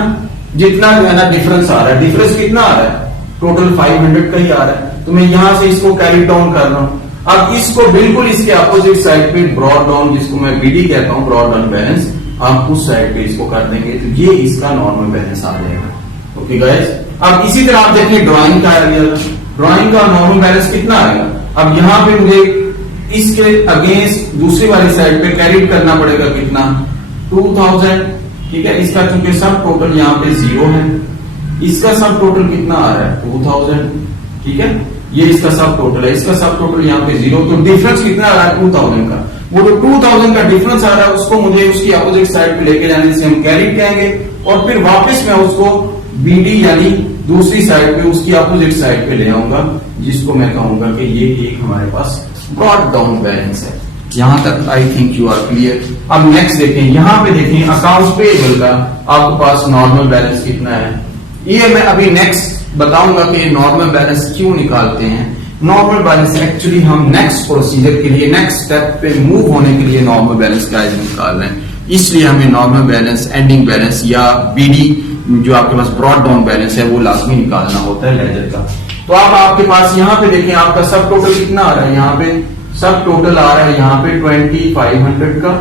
जितना जो है ना डिफरेंस आ रहा है, डिफरेंस कितना आ रहा है, टोटल 500 का ही आ रहा है। तो मैं यहां से इसको कैरी डाउन कर रहा हूं। अब इसको बिल्कुल इसके अपोजिट साइड पे ब्रॉड डाउन, जिसको मैं बीडी कहता हूं, ब्रॉड डाउन बैलेंस, आप उस साइड पे इसको कर देंगे तो ये इसका नॉर्मल बैलेंस आ जाएगा। ओके गाइस, अब इसी तरह आप देखिए ड्राइंग का आएगा, ड्राइंग का नॉर्मल बैलेंस कितना आएगा। अब यहाँ पे मुझे इसके अगेंस्ट दूसरी वाली साइड पे कैरी करना पड़ेगा कितना, 2000, ठीक है। इसका चूंकि सब टोटल यहाँ पे 0 है, इसका सब टोटल कितना आ रहा है, 2000, ठीक है। ये इसका सब टोटल है, इसका सब टोटल यहाँ पे 0, तो डिफरेंस कितना आ रहा है, 2000 का। वो जो 2000 का डिफरेंस आ रहा है उसको मुझे उसकी अपोजिट साइड पे लेके जाने से हम कैरी कहेंगे, और फिर वापस मैं उसको बीडी यानी दूसरी साइड पे, उसकी अपोजिट साइड पे ले आऊंगा, जिसको मैं कहूंगा कि ये एक हमारे पास ब्रॉड डाउन बैलेंस है। यहां तक I think you are clear. अब नेक्स्ट देखें, यहां पे देखें अकाउंट्स पेएबल का आपके पास नॉर्मल बैलेंस कितना है। ये मैं अभी नेक्स्ट बताऊंगा कि नॉर्मल बैलेंस क्यों निकालते हैं। नॉर्मल बैलेंस एक्चुअली हम नेक्स्ट प्रोसीजर के लिए, नेक्स्ट स्टेप पे मूव होने के लिए नॉर्मल बैलेंस का निकाल रहे हैं, इसलिए हमें नॉर्मल बैलेंस, एंडिंग बैलेंस या बीडी जो आपके पास ब्रॉड डाउन बैलेंस है वो लाजमी निकालना होता है लेजर का। तो अब आपके पास यहाँ पे देखें आपका सब टोटल कितना आ रहा है, यहाँ पे सब टोटल आ रहा है यहाँ पे 2500 का,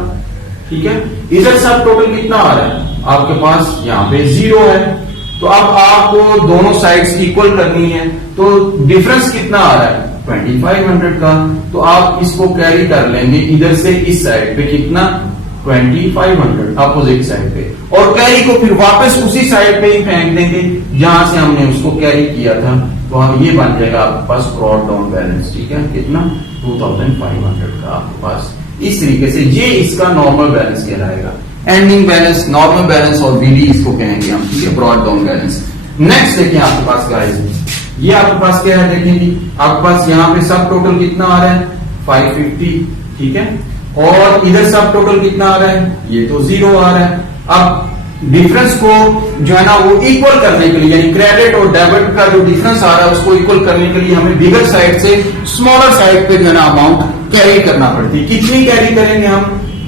ठीक है। इधर सब टोटल कितना आ रहा है आपके पास, यहाँ पे 0 है, तो अब आपको दोनों साइड्स इक्वल करनी है, तो डिफरेंस कितना आ रहा है 2500 का, तो आप इसको कैरी कर लेंगे इधर से इस साइड पे, कितना 2500 अपोजिट साइड पे, और कैरी को फिर वापस उसी साइड पे ही फेंक देंगे जहां से हमने उसको कैरी किया था, तो हम ये बन जाएगा आपके पास ब्रॉड डाउन बैलेंस। ठीक है, कितना 2500 का आपके पास। इस तरीके से ये इसका नॉर्मल बैलेंस कहलाएगा। एंडिंग बैलेंस, नॉर्मल बैलेंस और बीडी इसको कहेंगे हम। ठीक है, ब्रॉड डाउन बैलेंस। नेक्स्ट देखिए आपके पास गाइस, ये आपके पास क्या है देखेंगे, आपके पास यहाँ पे सब टोटल कितना आ रहा है 550। ठीक है, और इधर सब टोटल कितना आ रहा है, ये तो 0 आ रहा है। अब डिफरेंस को जो है ना वो इक्वल करने के लिए, यानी क्रेडिट और डेबिट का जो डिफरेंस आ रहा है उसको इक्वल करने के लिए हमें बिगर साइड से स्मॉलर साइड पे जो है ना अमाउंट कैरी करना पड़ती है। कितनी कैरी करेंगे हम,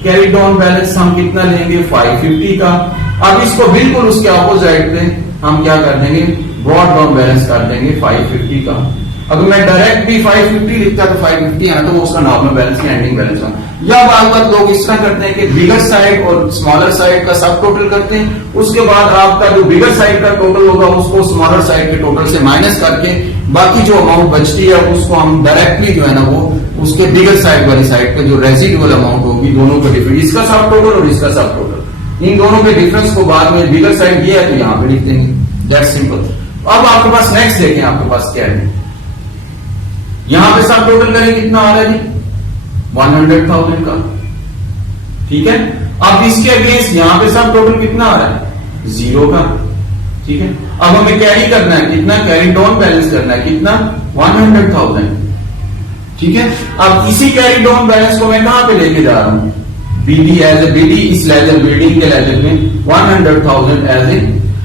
कैरी डाउन बैलेंस हम कितना लेंगे 550 का। अब इसको बिल्कुल उसके ऑपोजिट पे हम क्या कर देंगे, ब्रॉड डाउन बैलेंस कर देंगे 550 का। अगर मैं डायरेक्ट भी 550 लिखता तो 550 है ना, तो वो उसका नॉर्मल बैलेंस या एंडिंग बैलेंस होगा। या बार लोग इस तरह करते हैं कि बिगर साइड और स्मॉलर साइड का सब टोटल करते हैं, उसके बाद आपका जो बिगर साइड का टोटल होगा उसको स्मॉलर साइड के टोटल से माइनस करके बाकी जो अमाउंट बचती है उसको हम डायरेक्टली जो है ना वो उसके बिगर साइड वाली साइड पे जो रेसिडुअल अमाउंट होगी, दोनों का डिफरेंस, इसका सब टोटल और इसका सब टोटल, इन दोनों के डिफरेंस को बाद में बिगर साइड ये है तो यहाँ पे लिख देंगे। That's simple. अब आपके पास नेक्स्ट देखें, आपके पास क्या है, यहां पे सब टोटल करें कितना आ रहा है जी 100,000 का। ठीक है, अब इसके अगेंस्ट यहां पे सब टोटल कितना आ रहा है 0 का। ठीक है, अब हमें कैरी करना है कितना, कैरी डाउन बैलेंस करना है कितना 100,000। ठीक है, अब इसी कैरी डाउन बैलेंस को मैं कहां पे लेके जा रहा हूं, बीडी एज ए बीडी, इस लेजर बिल्डिंग के लेजर में 100,000 as a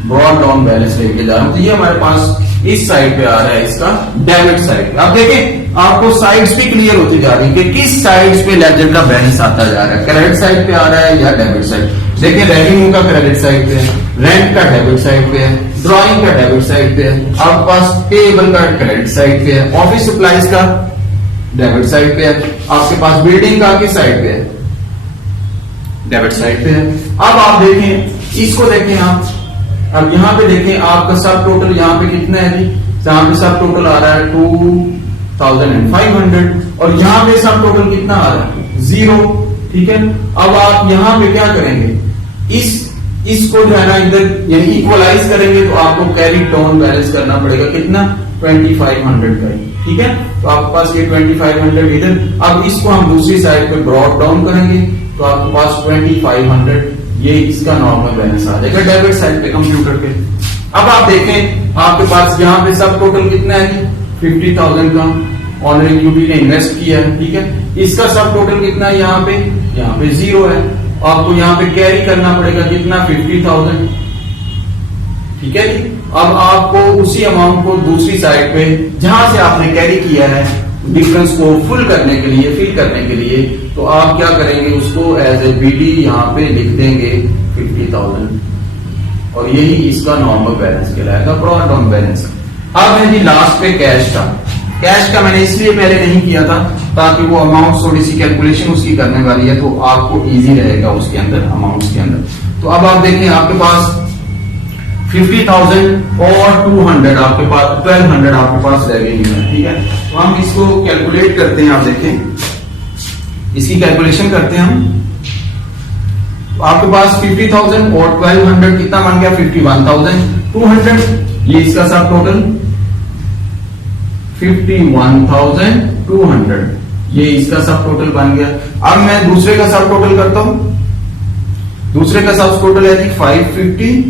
brought down balance लेके जा रहा हूं। तो ये हमारे पास इस साइड पे आ रहा है, इसका डेबिट साइड पे। अब देखें आपको साइड्स भी क्लियर होती जा रही है कि किस साइड्स पे लेजर का बैलेंस आता जा रहा है, क्रेडिट साइड पे आ रहा है या डेबिट साइड। देखिए रेवेन्यू का क्रेडिट साइड पे है, रेंट का डेबिट साइड पे है, ड्रॉइंग का डेबिट साइड पे है, आपके पास पेएबल का क्रेडिट साइड पे है, ऑफिस सप्लाईज का डेबिट साइड पे है, आपके पास बिल्डिंग का किस साइड पे है, डेबिट साइड पे है। अब आप देखें इसको, देखें आप, अब यहां पे देखें आपका सब टोटल यहां पे कितना है जी, यहां पे सब टोटल आ रहा है 2500 और यहां पे सब टोटल कितना आ रहा है 0। ठीक है, अब आप यहां पे क्या करेंगे, इसको जो है ना इधर यानी इक्वलाइज करेंगे तो आपको कैरी डाउन बैलेंस करना पड़ेगा कितना 2500 का। ठीक है, तो आपके पास ये 2500 इधर, अब इसको हम दूसरी साइड पे ब्रॉड डाउन करेंगे तो आपके पास 2500 ये इसका नॉर्मल बैलेंस आ जाएगा डेबिट साइड पे कंप्यूटर पे। अब आप देखें आपके पास यहाँ पे सब टोटल कितना है 50,000 का ऑनर इक्विटी ने इन्वेस्ट किया है। ठीक है, इसका सब टोटल कितना है यहाँ पे 0 है, आपको यहाँ पे कैरी करना पड़ेगा कितना 50,000। ठीक है जी, अब आपको उसी अमाउंट को दूसरी साइड पे जहां से आपने कैरी किया है डिफरेंस को फुल करने के लिए, फिल करने के लिए, तो आप क्या करेंगे उसको एज ए बीडी यहाँ पे लिख देंगे 50,000 और यही इसका नॉर्मल बैलेंस कहलाएगा, ब्रॉड डाउन बैलेंस। अब है जी लास्ट पे कैश का। कैश का मैंने इसलिए पहले नहीं किया था ताकि वो अमाउंट थोड़ी सी कैलकुलेशन उसकी करने वाली है तो आपको इजी रहेगा उसके अंदर अमाउंट्स के अंदर। तो अब आप देखें आपके पास 50,000 और 200 आपके पास 1200 आपके पास रेवेन्यू है। ठीक है, तो हम इसको कैलकुलेट करते हैं, आप देखें इसकी कैलकुलेशन करते हैं हम। तो आपके पास 50,000 और 1200 कितना बन गया 51,200, ये इसका सब टोटल 51,200 ये इसका सब टोटल बन गया। अब मैं दूसरे का सब टोटल करता हूं, दूसरे का सब टोटल है 550,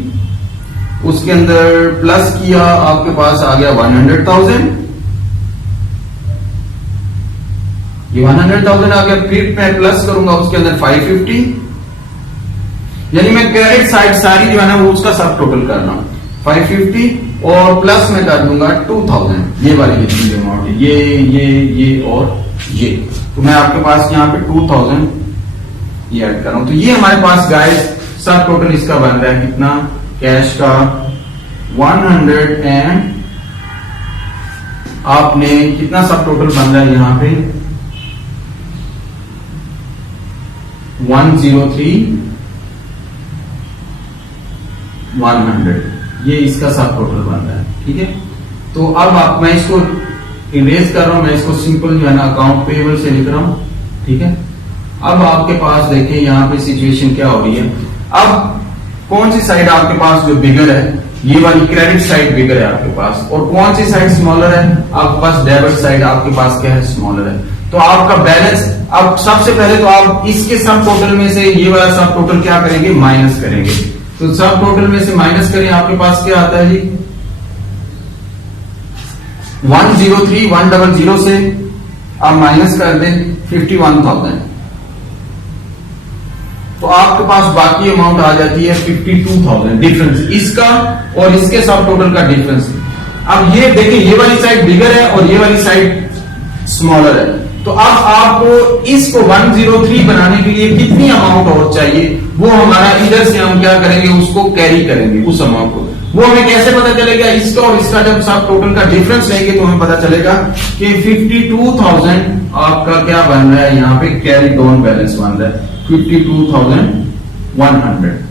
उसके अंदर प्लस किया आपके पास आ गया 100,000, ये 100,000 आ गया, फिर मैं प्लस करूंगा उसके अंदर 550, यानी मैं क्रेडिट साइड सारी जो है ना वो उसका सब टोटल करना 550 और प्लस में कर दूंगा 2,000, ये वाली जितनी अमाउंट है ये और ये, तो मैं आपके पास यहाँ पे 2,000 ये ऐड कर रहा हूं। तो ये हमारे पास गाइस सब टोटल इसका बन रहा है कितना कैश का 100 एंड आपने कितना सब टोटल बन रहा है यहां पे 103,100 ये इसका सब टोटल बन रहा है, ठीक है। तो अब मैं इसको इरेज कर रहा हूं, मैं इसको सिंपल जो है ना अकाउंट पेबल से लिख रहा हूं, ठीक है। अब आपके पास देखिए यहाँ पे सिचुएशन क्या हो रही है। अब कौन सी साइड आपके पास जो बिगर है, ये वाली क्रेडिट साइड बिगर है आपके पास, और कौन सी साइड स्मॉलर है आपके पास, डेबिट साइड आपके पास क्या है, स्मॉलर है। तो आपका बैलेंस, अब सबसे पहले तो आप इसके सब टोटल में से ये वाला सब टोटल क्या करेंगे, माइनस करेंगे। तो सब टोटल में से माइनस करें, आपके पास क्या आता है जी, 103,100 से आप माइनस कर दें 51,000, तो आपके पास बाकी अमाउंट आ जाती है 52,000, डिफरेंस इसका और इसके सब टोटल का डिफरेंस। अब ये देखिए, ये वाली साइड बिगर है और ये वाली साइड स्मॉलर है। तो अब आपको इसको 103 बनाने के लिए कितनी अमाउंट और चाहिए, वो हमारा इधर से हम क्या करेंगे, उसको कैरी करेंगे उस अमाउंट को। वो हमें कैसे पता चलेगा, इसका और इसका जब सब टोटल का डिफरेंस लेंगे तो हमें पता चलेगा कि 52,000 आपका क्या बन रहा है, यहाँ पे कैरी डाउन बैलेंस बन रहा है 52,100।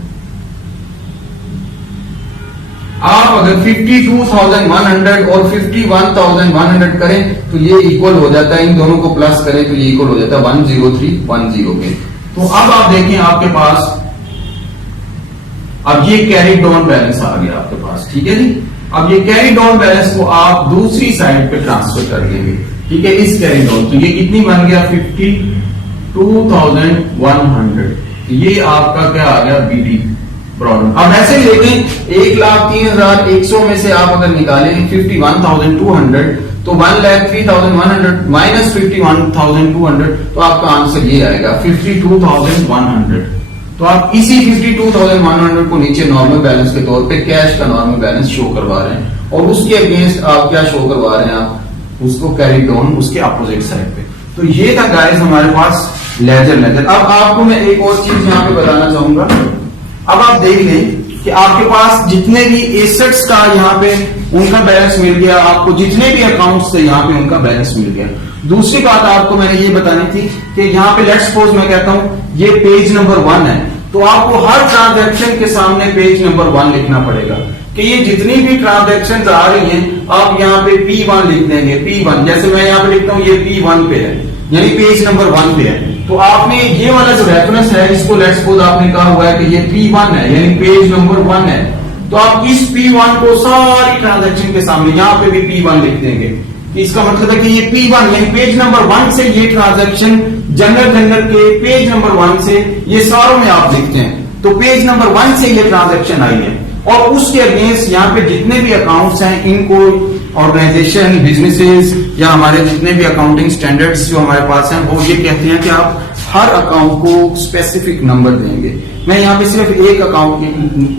आप अगर 52,100 और 51,100 करें तो ये इक्वल हो जाता है, इन दोनों को प्लस करें तो ये इक्वल हो जाता है 10310 के। तो अब आप देखें आपके पास, अब ये कैरी डाउन बैलेंस आ गया आपके पास, ठीक है जी। अब ये कैरी डाउन बैलेंस को आप दूसरी साइड पे ट्रांसफर कर देंगे, ठीक है, इस कैरी डाउन। तो ये कितनी बन गया, 52,100। ये आपका क्या आ गया, बीडी प्रॉब्लम। अब ऐसे ही देखें, 1,03,100 में से आप अगर निकालें 51,200 तो 1,03,100 माइनस 51,200, तो आपका आंसर ये आएगा 52,100। तो आप इसी 52,100 को नीचे नॉर्मल बैलेंस के तौर पे कैश का नॉर्मल बैलेंस शो करवा रहे हैं, और उसके अगेंस्ट आप क्या शो करवा रहे हैं, आप उसको कैरी डाउन उसके अपोजिट साइड पे। तो ये था गाइस हमारे पास लेजर। अब आपको मैं एक और चीज यहाँ पे बताना चाहूंगा। अब आप देख लें कि आपके पास जितने भी एसेट्स का यहाँ पे उनका बैलेंस मिल गया, आपको जितने भी अकाउंट्स थे यहाँ पे उनका बैलेंस मिल गया। दूसरी बात आपको मैंने ये बतानी थी कि यहाँ पे लेट्स सपोज मैं कहता हूं ये पेज नंबर 1 है, तो आपको हर ट्रांजैक्शन के सामने पेज नंबर 1 लिखना पड़ेगा कि ये जितनी भी ट्रांजैक्शन आ रही हैं आप यहाँ पे P1 लिख देंगे। P1 जैसे मैं यहाँ पे लिखता हूँ ये P1 पे है, यानी पेज नंबर 1 पे है। तो आपने ये वाला जो रेफरेंस है इसको लेट्स सपोज आपने कहा हुआ है कि ये P1 है, यानी पेज नंबर 1 है। तो आप इस P1 को सारी ट्रांजैक्शन के सामने यहाँ पे भी P1 लिख देंगे। इसका मतलब है कि ये P1 यानी पेज नंबर 1 से ये ट्रांजैक्शन जनरल के पेज नंबर 1 से ये सारों में आप देखते हैं, तो पेज नंबर 1 से ये ट्रांजैक्शन आई है, और उसके अगेंस्ट यहाँ पे जितने भी अकाउंट्स हैं इनको ऑर्गेनाइजेशन, बिजनेसेस या हमारे जितने भी अकाउंटिंग स्टैंडर्ड्स जो हमारे पास हैं वो ये कहते हैं कि आप हर अकाउंट को स्पेसिफिक नंबर देंगे। मैं यहाँ पे सिर्फ एक अकाउंट की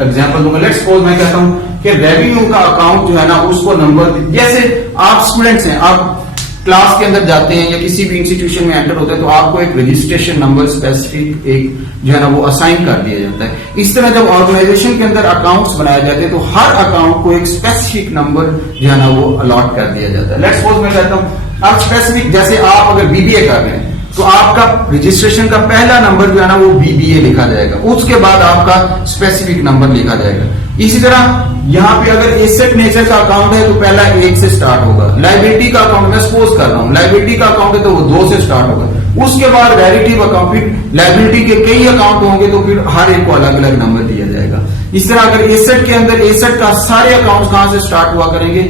एग्जांपल दूंगा। लेट्स सपोज मैं कहता हूँ कि रेवेन्यू का अकाउंट जो है ना उसको नंबर, जैसे आप स्टूडेंट्स हैं, आप क्लास के अंदर जाते हैं या किसी भी इंस्टीट्यूशन में एंटर होते हैं तो आपको एक रजिस्ट्रेशन नंबर स्पेसिफिक एक जो है ना वो असाइन कर दिया जाता है। इस तरह जब ऑर्गेनाइजेशन के अंदर अकाउंट्स बनाए जाते हैं तो हर अकाउंट को एक स्पेसिफिक नंबर जो है ना वो अलॉट कर दिया जाता है। लेट्स सपोज मैं कहता हूँ आप स्पेसिफिक, जैसे आप अगर बीबीए कर रहे हैं तो आपका रजिस्ट्रेशन का पहला नंबर जो है ना वो बीबीए लिखा जाएगा, उसके बाद आपका स्पेसिफिक नंबर लिखा जाएगा। इसी तरह यहाँ पे अगर एसेट नेचर का अकाउंट है तो पहला 1 से स्टार्ट होगा। लाइबिलिटी का अकाउंट मैं सपोज कर रहा हूँ, लाइबिलिटी का अकाउंट है तो वो 2 से स्टार्ट होगा। उसके बाद वैलिडिटी अकाउंट, फिर लाइबिलिटी के कई अकाउंट होंगे तो फिर हर एक को अलग अलग नंबर दिया जाएगा। इस तरह अगर एसेट के अंदर एसेट का सारे अकाउंट कहां से स्टार्ट हुआ करेंगे,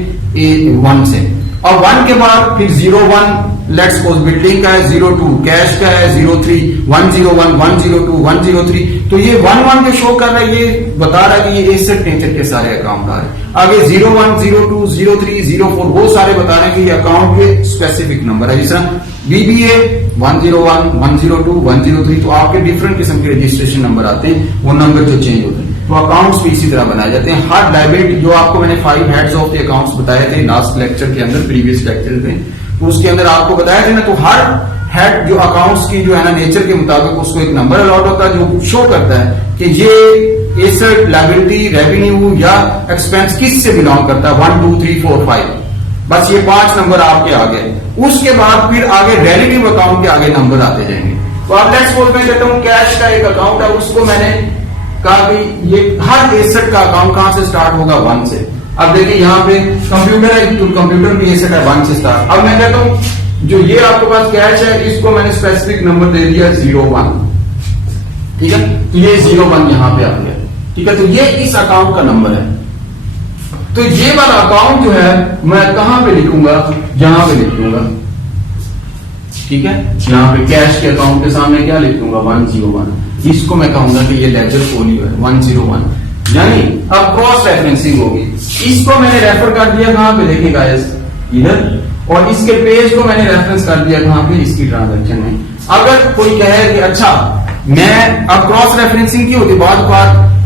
1 से, और 1 के बाद फिर 01 लेट्स सपोज बिल्डिंग का है, 02 कैश का है, 03 101 102 103। तो ये 11 जो शो कर रहा है ये बता रहा है कि ये एसेट नेचर के सारे अकाउंट आ रहे हैं। आगे 01 02 03 04 वो सारे बता रहे हैं कि ये अकाउंट के स्पेसिफिक नंबर है। जिस तरह बीबीए 101 102 103, तो आपके डिफरेंट किस्म के रजिस्ट्रेशन नंबर आते हैं, वो नंबर जो चेंज होते हैं। तो अकाउंट्स भी इसी तरह बनाए जाते हैं। हर लाइबिलिटी जो आपको मैंने 5 हेड्स ऑफ द अकाउंट्स बताए थे लास्ट लेक्चर के अंदर, प्रीवियस लेक्चर में, तो उसके अंदर आपको बताया था ना, तो हर हेड जो अकाउंट्स की जो है ना नेचर के मुताबिक उसको एक नंबर अलॉट होता है जो शो करता है कि ये एसेट, लायबिलिटी, रेवेन्यू या एक्सपेंस किस से बिलोंग करता है, 1 2 3 4 5। बस ये 5 नंबर आपके आ गए। उसके बाद फिर आगे रिलेटिव अकाउंट के आगे नंबर आते जाएंगे। तो आप लेट्स सपोज मैं कहता हूं कैश का एक अकाउंट है, उसको मैंने का भी ये हर एसेट का अकाउंट कहां से स्टार्ट होगा, 1 से। अब देखिए यहाँ पे कंप्यूटर है, तो कंप्यूटर भी एसेट है 1 से स्टार्ट। अब मैं कहता हूं जो ये आपके पास कैश है, इसको मैंने स्पेसिफिक नंबर दे दिया 01, ठीक है, तो ये 01 यहां पे आ गया, ठीक है, तो ये इस अकाउंट का नंबर है। तो ये वाला अकाउंट जो है मैं कहां पे लिखूंगा, यहां पे लिख दूंगा, ठीक है, यहां पे कैश के अकाउंट के सामने क्या लिख दूंगा, 101। इसको मैं कहूंगा कि ये लेजर फोलियो है 101, यानी अब क्रॉस रेफरेंसिंग होगी। इसको मैंने रेफर कर दिया कहां पे, देखिएगा इधर, और इसके पेज को मैंने रेफरेंस कर दिया कहां पे, इसकी ट्रांजैक्शन में। अगर कोई कहे कि अच्छा मैं अब क्रॉस रेफरेंसिंग की होती, बार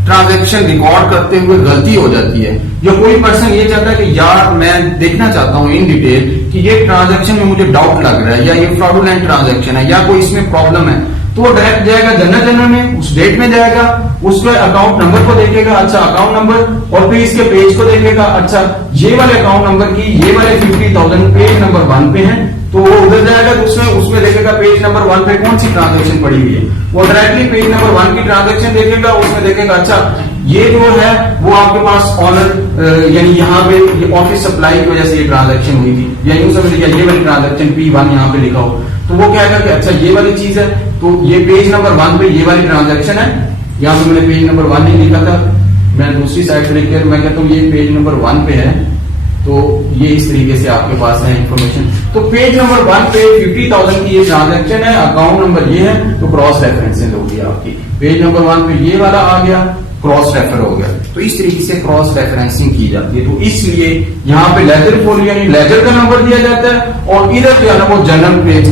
ट्रांजैक्शन रिकॉर्ड करते हुए गलती हो जाती है, या कोई पर्सन ये चाहता है कि यार मैं देखना चाहता हूं इन डिटेल कि ये ट्रांजैक्शन में मुझे डाउट लग रहा है, या ये फ्रॉडुलेंट ट्रांजैक्शन है, या कोई इसमें प्रॉब्लम है, तो वो डायरेक्ट जाएगा जनरल में, उस डेट में जाएगा, उसके अकाउंट नंबर को देखेगा, अच्छा अकाउंट नंबर, और फिर इसके पेज को देखेगा, अच्छा ये वाले अकाउंट नंबर की ये वाले 50,000 पेज नंबर 1 पे हैं, तो वो उधर जाएगा, तो उसमें देखेगा पेज नंबर 1 पे कौन सी ट्रांजैक्शन पड़ी हुई है, वो डायरेक्टली पेज नंबर 1 की ट्रांजैक्शन देखेगा, उसमें देखेगा अच्छा ये जो है वो आपके पास ऑनर यानी यहाँ पे ये ऑफिस सप्लाई की वजह से ये ट्रांजैक्शन हुई थी, या यूं समझ लिया ये वाली ट्रांजैक्शन P1 यहाँ पे लिखा हो, तो वो कहेगा कि अच्छा ये वाली चीज है, तो ये पेज नंबर 1 पे ये वाली ट्रांजैक्शन है, यहाँ पे मैंने पेज नंबर 1 नहीं लिखा था, मैं दूसरी साइड से लिख कर मैं कहता हूँ ये पेज नंबर 1 पे है, तो ये इस तरीके से आपके पास है इंफॉर्मेशन। तो पेज नंबर 1 पे 50,000 की ये ट्रांजैक्शन है, अकाउंट नंबर ये है, तो क्रॉस रेफरेंसिंग होगी आपकी। पेज नंबर 1 पे ये वाला आ गया, क्रॉस रेफर हो गया। तो इस तरीके से क्रॉस रेफरेंसिंग की जाती है। तो इसलिए यहाँ पे लेजर फोलियो यानी लेजर का नंबर दिया जाता है, और इधर जो है ना वो जनरल पेज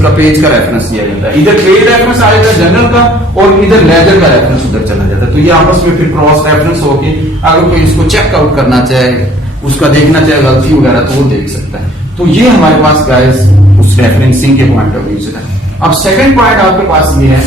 का रेफरेंस दिया जाता है। इधर पेज रेफरेंस आएगा जनरल का, और इधर लेजर का रेफरेंस उधर चला जाता है। तो ये आपस में फिर क्रॉस रेफरेंस होके अगर कोई इसको चेकआउट करना चाहे, उसका देखना चाहे गलती वगैरह, तो वो देख सकता है। तो ये हमारे पास गाइस उस रेफरेंसिंग के पॉइंट ऑफ व्यू से है। अब सेकंड पॉइंट आपके पास ये है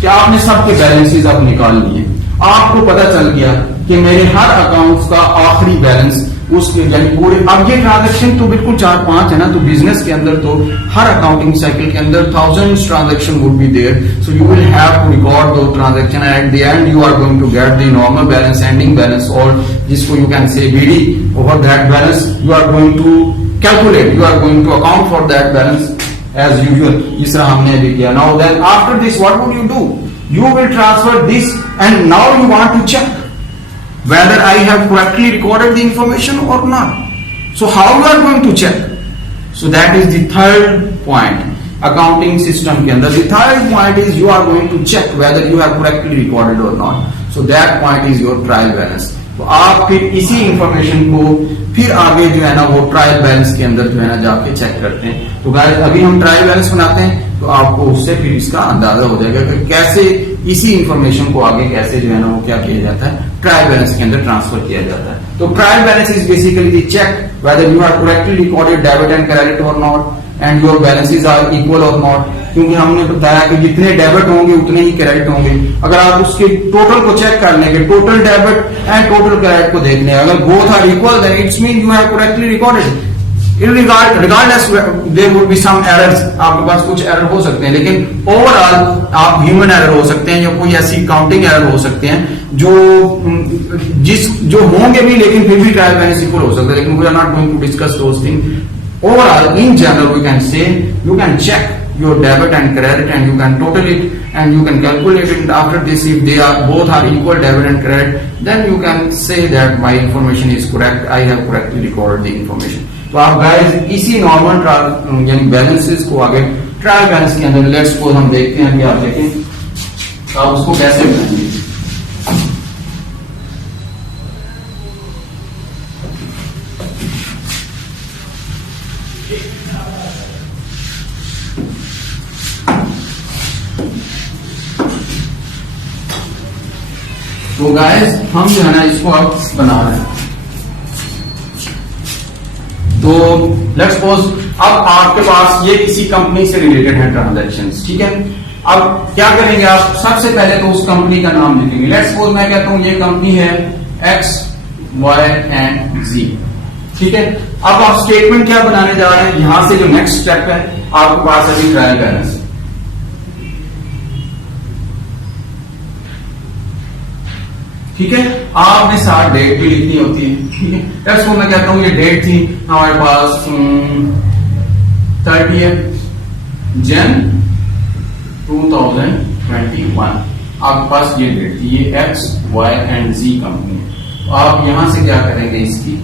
कि आपने सबके बैलेंसेस आप निकाल लिए, आपको पता चल गया कि मेरे हर अकाउंट का आखिरी बैलेंस उसके यानी पूरे, अब ये ट्रांजैक्शन तो बिल्कुल 4-5 है ना, तो बिजनेस के अंदर तो हर अकाउंटिंग साइकिल के अंदर 1000 transaction would be there, so you will have to record दो transaction, at the end you are going to get the normal balance, ending balance, और जिसको you can say BD, over that balance you are going to calculate, you are going to account for that balance as usual, जिस तरह हमने अभी किया। Now then after this what would you do, you will transfer this, and now you want to check whether I have correctly recorded the information or not. So how you are going to check? So that is the third point accounting system के अंदर। The third point is you are going to check whether you have correctly recorded or not. So that point is your trial balance. तो आप फिर इसी इंफॉर्मेशन को फिर आगे जो है ना वो ट्रायल बैलेंस के अंदर जो है ना जाके चेक करते हैं। तो गाइस अभी हम ट्रायल बैलेंस बनाते हैं, तो आपको उससे फिर इसका अंदाजा हो जाएगा कि कैसे इसी इंफॉर्मेशन को आगे कैसे जो है ना वो क्या किया जाता है, ट्रायल बैलेंस के अंदर ट्रांसफर किया जाता है। तो trial balance is basically the check whether you are correctly recorded debit and credit or not, and your balances are equal or not, क्योंकि हमने बताया कि जितने डेबिट होंगे उतने ही क्रेडिट होंगे। अगर आप उसके टोटल को चेक कर लेंगे, total debit and total credit को देख लें, अगर both are equal then it's mean you have correctly recorded. Regardless there would be some errors, आपके पास कुछ एरर हो सकते हैं, लेकिन ओवरऑल आप ह्यूमन एरर हो सकते हैं, या कोई ऐसी काउंटिंग एरर हो सकते हैं जो होंगे भी, लेकिन फिर भी ट्रायल बैलेंस इक्वल हो सकता है, लेकिन we are not going to discuss those thing. Overall, in general, we can say you can check your debit and credit, and you can total it, and you can calculate it. After this, if they are both are equal debit and credit, then you can say that my information is correct. I have correctly recorded the information. तो आप गाइस इसी नॉर्मल यानी बैलेंसेस को आगे ट्रायल बैलेंस के अंदर लेट्स सपोज हम देखते हैं कि आप देखें आप उसको कैसे बनाएंगे। तो गाइस हम जो है ना इसको अब बना रहे हैं। तो लेट्स सपोज अब आपके पास ये किसी कंपनी से रिलेटेड है ट्रांजैक्शंस, ठीक है। अब क्या करेंगे आप, सबसे पहले तो उस कंपनी का नाम लिखेंगे। लेट्स सपोज मैं कहता हूं ये कंपनी है X, Y एंड Z, ठीक है। अब आप स्टेटमेंट क्या बनाने जा रहे हैं, यहां से जो नेक्स्ट स्टेप है आपके पास अभी ट्रायल बैलेंस। ठीक है, आपने साथ डेट भी लिखनी होती है। ठीक है, लेट्स सपोज मैं कहता हूं ये डेट थी हमारे पास 30 जन 2021, आपके पास ये डेट थी, ये X Y and Z company है। तो आप यहां से क्या करेंगे, इसकी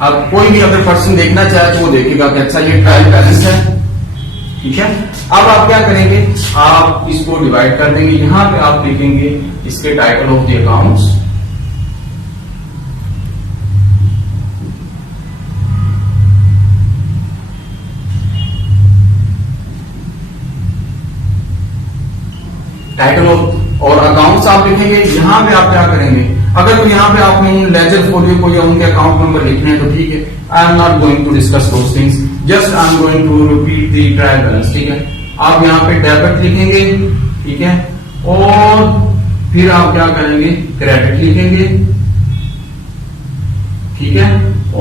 आप कोई भी अगर पर्सन देखना चाहे तो वो देखेगा कि अच्छा ये ट्रायल बैलेंस है। ठीक है, अब आप क्या करेंगे, आप इसको डिवाइड कर देंगे, यहां पे आप लिखेंगे इसके title of the accounts, title of और अकाउंट्स आप लिखेंगे। यहां पे आप क्या करेंगे, अगर तो यहां पे आपने लेजर फोलियो को या उनके अकाउंट नंबर लिखने हैं तो ठीक है, I am not going to discuss those things, just I am going to repeat the trial balance. ठीक है, आप यहाँ पे डेबिट लिखेंगे, ठीक है, और फिर आप क्या करेंगे, क्रेडिट लिखेंगे। ठीक है,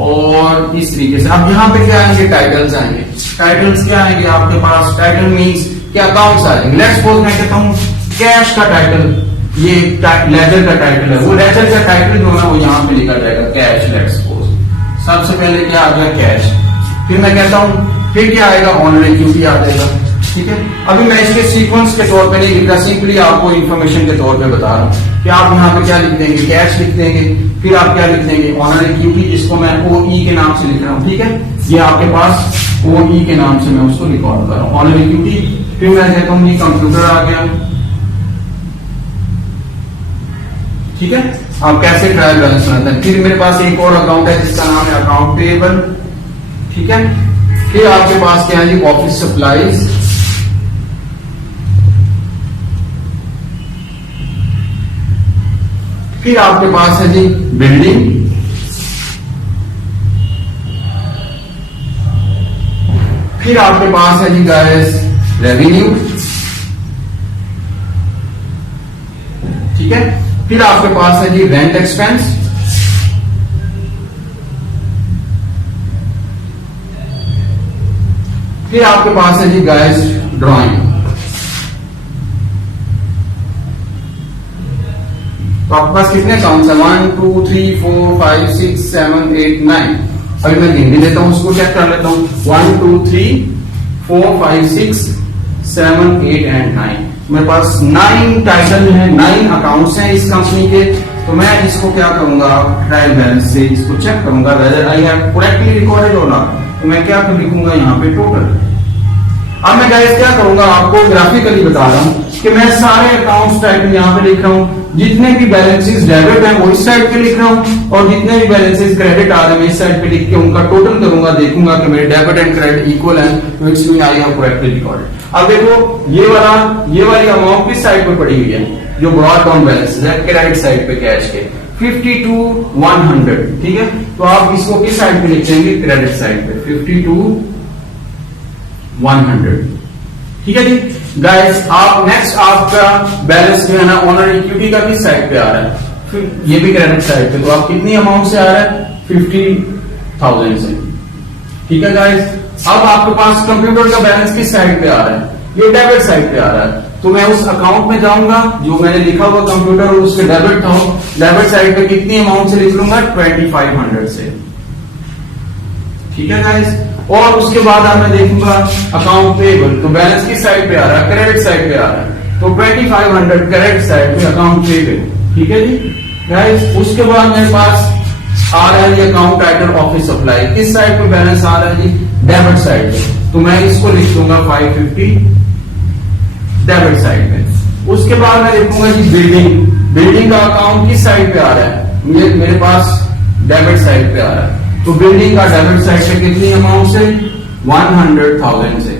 और इस तरीके से अब यहाँ पे क्या आएंगे, टाइटल्स आएंगे। टाइटल्स क्या आएंगे आपके पास, टाइटल मीन्स क्या अकाउंट्स आएंगे। लेट्स सपोज मैं कहता हूँ कैश का टाइटल, ये लेजर का टाइटल है, वो लेजर का टाइटल जो है वो यहाँ पे लिखा जाएगा कैश। लेट्स सपोज सबसे पहले क्या आ गया, कैश। फिर मैं कहता हूँ फिर क्या आएगा, ऑनर इक्विटी आ जाएगा। ठीक है, अभी मैं इसके सीक्वेंस के तौर पे नहीं लिख रहा, सिंपली आपको इंफॉर्मेशन के तौर पे बता रहा हूँ कि आप यहाँ पे क्या लिख देंगे, कैश लिख देंगे। फिर आप क्या लिख देंगे, ऑनर इक्विटी, जिसको मैं OE के नाम से लिख रहा हूँ। ठीक है, ये आपके पास OE के नाम से मैं उसको रिकॉर्ड कर रहा हूँ, ऑनर इक्विटी। फिर मैं कहता हूँ ये कंप्यूटर आ गया। ठीक है, आप कैसे ट्रायल बैलेंस बनाते हैं। फिर मेरे पास एक और अकाउंट है जिसका नाम है अकाउंट पेएबल। ठीक है, फिर आपके पास क्या है जी, ऑफिस सप्लाईज। फिर आपके पास है जी बिल्डिंग। फिर आपके पास है जी गाइस रेवेन्यू। ठीक है, फिर आपके पास है जी रेंट एक्सपेंस। फिर आपके पास है जी गाइस ड्राइंग। तो आपके पास कितने अकाउंट्स है, 1 2 3 4 5 6 7 8 9। अभी मैं गिन भी देता हूं, उसको चेक कर लेता हूं। 1 2 3 4 5 6 7 8 एंड 9। मेरे पास 9 टाइटल है, 9 अकाउंट्स हैं इस कंपनी के। तो मैं इसको क्या करूंगा, ट्रायल बैलेंस से इसको चेक करूंगा whether I have correctly recorded और नॉट। तो मैं क्या लिखूंगा यहाँ पे, टोटल। अब मैं गाइस क्या करूंगा, आपको ग्राफिकली बता रहा हूं कि मैं सारे अकाउंट्स टाइटल यहाँ पे लिख रहा हूँ। जितने भी बैलेंसेस डेबिट है वो इस साइड पे लिख रहा हूँ, और जितने भी बैलेंसेस क्रेडिट आ रहे हैं मैं इस साइड पे लिख के उनका टोटल करूंगा, देखूंगा कि मेरे डेबिट एंड क्रेडिट इक्वल है, तो it's mean I have correctly recorded. अब देखो ये वाली अमाउंट किस साइड पे पड़ी हुई है, जो ब्रॉड डाउन बैलेंस है क्रेडिट साइड पे कैश के 50 to 100। ठीक है, तो आप इसको किस साइड पे लिख देंगे, क्रेडिट साइड पे 50 to 100। ठीक है जी गाइस, आप नेक्स्ट आपका बैलेंस जो है ना ऑनर इक्विटी का किस साइड पे आ रहा है, फिर ये भी क्रेडिट साइड पे। तो आप कितनी अमाउंट से आ रहा है, 50,000 से। ठीक है गाइस, अब आपके पास कंप्यूटर का बैलेंस किस साइड पे आ रहा है, ये डेबिट साइड पे आ रहा है। तो मैं उस अकाउंट में जाऊंगा जो मैंने लिखा हुआ कंप्यूटर और उसके डेबिट था, डेबिट साइड पे कितनी अमाउंट से लिख लूंगा, 2500 से। ठीक है गाइस, और उसके बाद अब मैं देखूंगा अकाउंट पेएबल, तो बैलेंस किस साइड पे आ रहा है, क्रेडिट साइड पे आ रहा है। तो 2500 क्रेडिट साइड पे अकाउंट पेएबल। ठीक है जी गाइस, उसके बाद मेरे पास आ रहा है ये अकाउंट टाइटल ऑफिस सप्लाई, किस साइड पे बैलेंस आ रहा है जी, डेबिट साइड पे। तो मैं इसको लिख दूंगा 550 डेबिट साइड पे। उसके बाद मैं देखूंगा जी बिल्डिंग, बिल्डिंग का अकाउंट किस साइड पे आ रहा है, मेरे पास डेबिट साइड पे आ रहा है। तो बिल्डिंग का डेबिट साइड पे कितनी अमाउंट से, 100,000 से।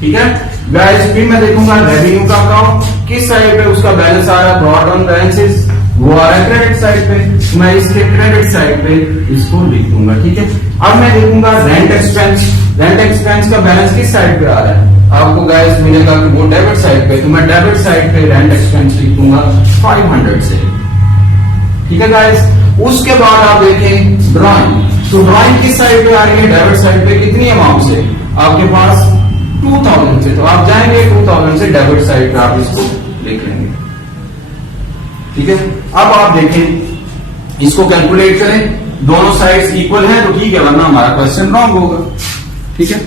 ठीक है गाइस, फिर मैं देखूंगा रेवेन्यू का अकाउंट किस साइड पे उसका बैलेंस आ रहा है, ब्रॉड डाउन बैलेंसेस, वो आ रहा है क्रेडिट साइड पे। मैं इसके क्रेडिट साइड पे इसको लिख दूंगा। ठीक है, अब मैं देखूंगा रेंट एक्सपेंस, रेंट एक्सपेंस का बैलेंस किस साइड पे आ रहा है, आपको गाइस मिलेगा कि वो डेबिट साइड पे। तो मैं डेबिट साइड पे रेंट एक्सपेंस लिख दूंगा 500 से। ठीक है गाइस, उसके बाद आप देखें ड्राइंग, तो ड्राइंग किस साइड पे आ रही है, डेबिट साइड पे, कितनी अमाउंट से, आपके पास 2000 से। तो आप जाएंगे 2000 से डेबिट साइड पे आप इसको लिख लेंगे। ठीक है, अब आप देखें इसको कैलकुलेट करें, दोनों साइड्स इक्वल है तो ठीक है, वरना हमारा क्वेश्चन रॉन्ग होगा। ठीक है,